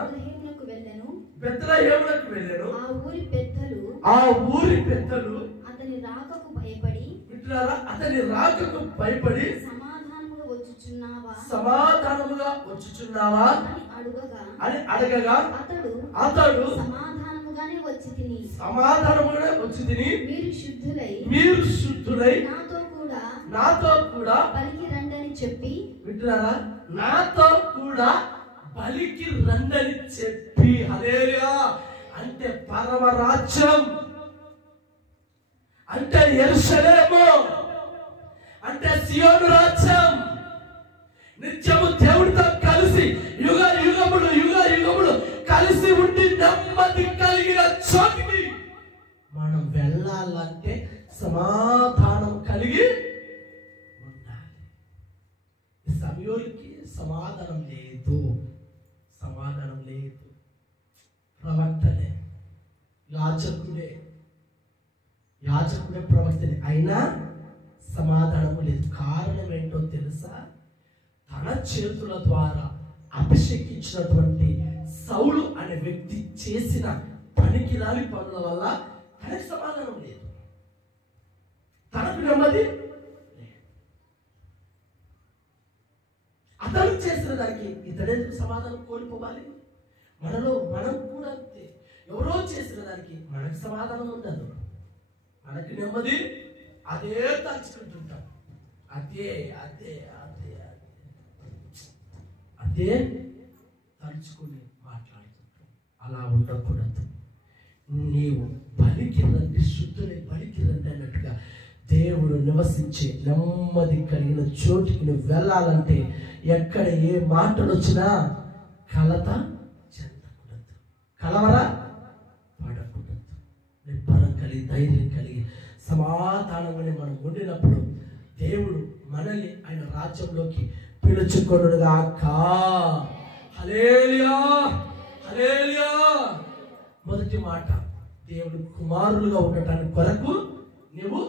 బెత్లెహేమునకు వెళ్ళెను. ఆ ఊరి పెద్దలు అతని రాకకు భయపడి సమాధానముగా వచ్చుచున్నావా అని అడగగా అతడు సమాధానముగానే వచ్చి తిని మీరు శుద్ధులై నాతో కూడా బలికి రండని చెప్పి వింటున్నారా? నాతో కూడా బలికి రండని చెప్పి. హల్లెలూయా. అంటే పరమరాజ్యం, అంటే యెరూషలేము, అంటే సియోను రాజ్యం, నిత్యము దేవుడితో కలిసి యుగ యుగములు కలిసి ఉండి నెమ్మది కలిగిన చోటికి మనం వెళ్ళాలంటే సమాధానం కలిగి ఉండాలి. సమూయేలుకి సమాధానం లేదు. ప్రవక్తనే, యాజకుడే ప్రవక్తనే, అయినా సమాధానం లేదు. కారణం ఏంటో తెలుసా? తన చేతుల ద్వారా అభిషేకించినటువంటి సౌలు అనే వ్యక్తి చేసిన పనికిరాని పనుల వల్ల తనకి సమాధానం లేదు, తనకు నెమ్మది. అతను చేసిన దానికి ఇతడెందుకు సమాధానం కోల్పోవాలి? మనం కూడా అంతే. ఎవరో చేసిన దానికి మనకు సమాధానం ఉండదు, మనకి నెమ్మది. అదే తలుచుకుంటుంటాం, అదే తలుచుకుని మాట్లాడుతుంటాం. అలా ఉండకూడదు. నీవు బలికి రండి, శుద్ధులై బలికి రండి అన్నట్టుగా దేవుడు నివసించే నెమ్మది కలిగిన చోటికి నువ్వు వెళ్ళాలంటే ఎక్కడ ఏ మాటలు వచ్చినా కలత చెందకూడదు, కలవర పడకూడదు. నిబ్బరం కలిగి ధైర్యం కలిగి సమాధానంగానే మనం ఉండినప్పుడు దేవుడు మనల్ని ఆయన రాజ్యంలోకి పిలుచుకొనుగాక. హల్లెలూయా, హల్లెలూయా. మొదటి మాట, దేవుడు కుమారులుగా ఉండటానికి కొరకు నువ్వు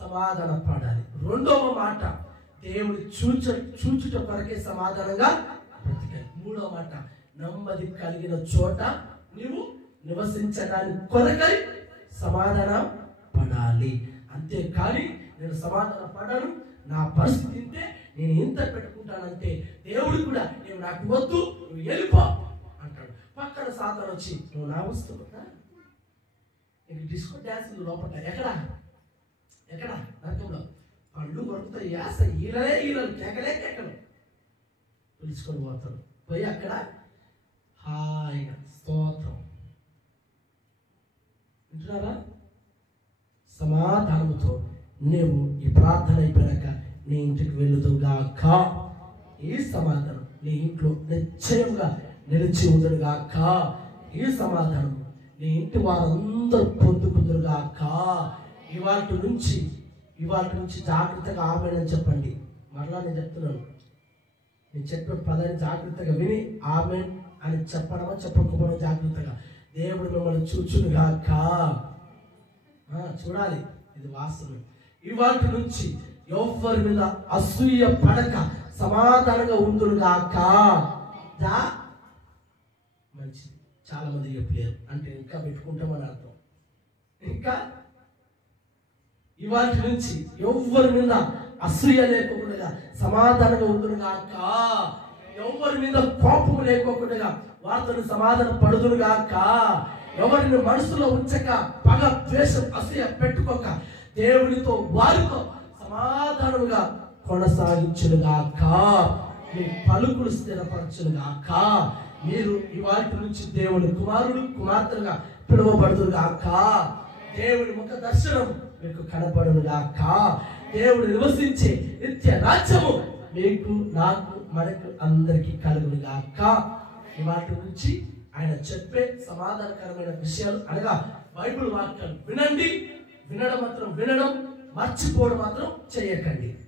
సమాధాన పడాలి. రెండవ మాట, దేవుడు చూచుట కొరకే సమాధానంగా బ్రతికాలి. మూడవ మాట, నెమ్మది కలిగిన చోట నువ్వు నివసించడానికి కొరకై సమాధాన పడాలి. అంతేకాని నేను సమాధాన పడను, నా పరిస్థితి ఇంతే, నేను ఇంత పెట్టుకుంటానంటే దేవుడు కూడా నేను నాకు వద్దు, నువ్వు వెళ్ళిపో అంటాడు. పక్కన సాతాను వచ్చి నువ్వు నా వస్తున్నా డిస్కో డ్యాన్స్ లోపల ఎక్కడ నరకంలో పళ్ళు కొడుకుతాయి, యాస ఈలలు కేకలు పిలుచుకొని పోతాడు. పోయి అక్కడ హాయిగా స్తోత్రం వింటున్నారా? సమాధానంతో నీవు ఈ ప్రార్థన అయిపోయాక నీ ఇంటికి వెళ్ళుదుగాక. ఈ సమాధానం నీ ఇంట్లో నిశ్చయంగా నిలిచి ఉండుగాక. ఈ సమాధానం నీ ఇంటి వారందరూ పొందుకుందురుగాక. ఇవాటి నుంచి జాగ్రత్తగా ఆమెనని చెప్పండి. మరలా నేను చెప్తున్నాను, నేను చెప్పిన పదాన్ని జాగ్రత్తగా విని ఆమెన్ అని చెప్పడమా చెప్పకపోవడం జాగ్రత్తగా. దేవుడు మిమ్మల్ని చూచునుగాక. చూడాలి, ఇది వాస్తవం. ఇవాటి నుంచి ఎవరి మీద అసూయ పడక సమాధానంగా ఉందురుగాక. మంచిది. చాలా మంది చెప్పలేరు అంటే ఇంకా పెట్టుకుంటామని అర్థం. ఇంకా ఇవాటి నుంచి ఎవరి మీద అసూయ లేకుండా సమాధానంగా ఉందురుగాక. ఎవరి మీద కోపం లేకోకుండా వారితో సమాధాన పడుదురుగాక. ఎవరిని మనసులో ఉంచక పగ ద్వేషం అసూయ పెట్టుకోక దేవునితో వారితో సమాధానముగా కొనసాగించునుగాక. మీ పలుకులు స్థిరపరచునుగాక. మీరు ఇవాటి నుంచి దేవుని కుమారుడు కుమార్తెలుగా పిలువబడుతుగాక. దేవుని ముఖ దర్శనం మీకు కనపడునుగాక. దేవుడు నివసించే నిత్య రాజ్యము మీకు, నాకు, మనకు అందరికీ కలుగునుగాక. ఇవాటి నుంచి ఆయన చెప్పే సమాధానకరమైన విషయాలు అనగా బైబిల్ వాక్యాలు వినండి. వినడం మాత్రం వినడం, మర్చిపోవడం మాత్రం చేయకండి.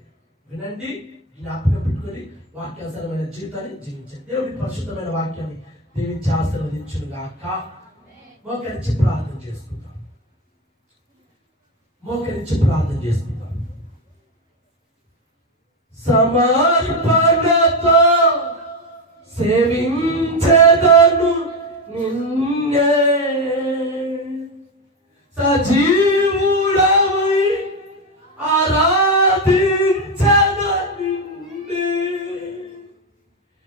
వినండి, జ్ఞాపకం పెట్టుకొని వాక్యానుసారమైన జీవితాన్ని జీవించండి. దేవుడి పరిశుద్ధమైన వాక్యాన్ని దీవించి ఆశీర్వదించునుగాక. మోకరించి ప్రార్థన చేసుకుందాం. సమర్పణతో సేవించు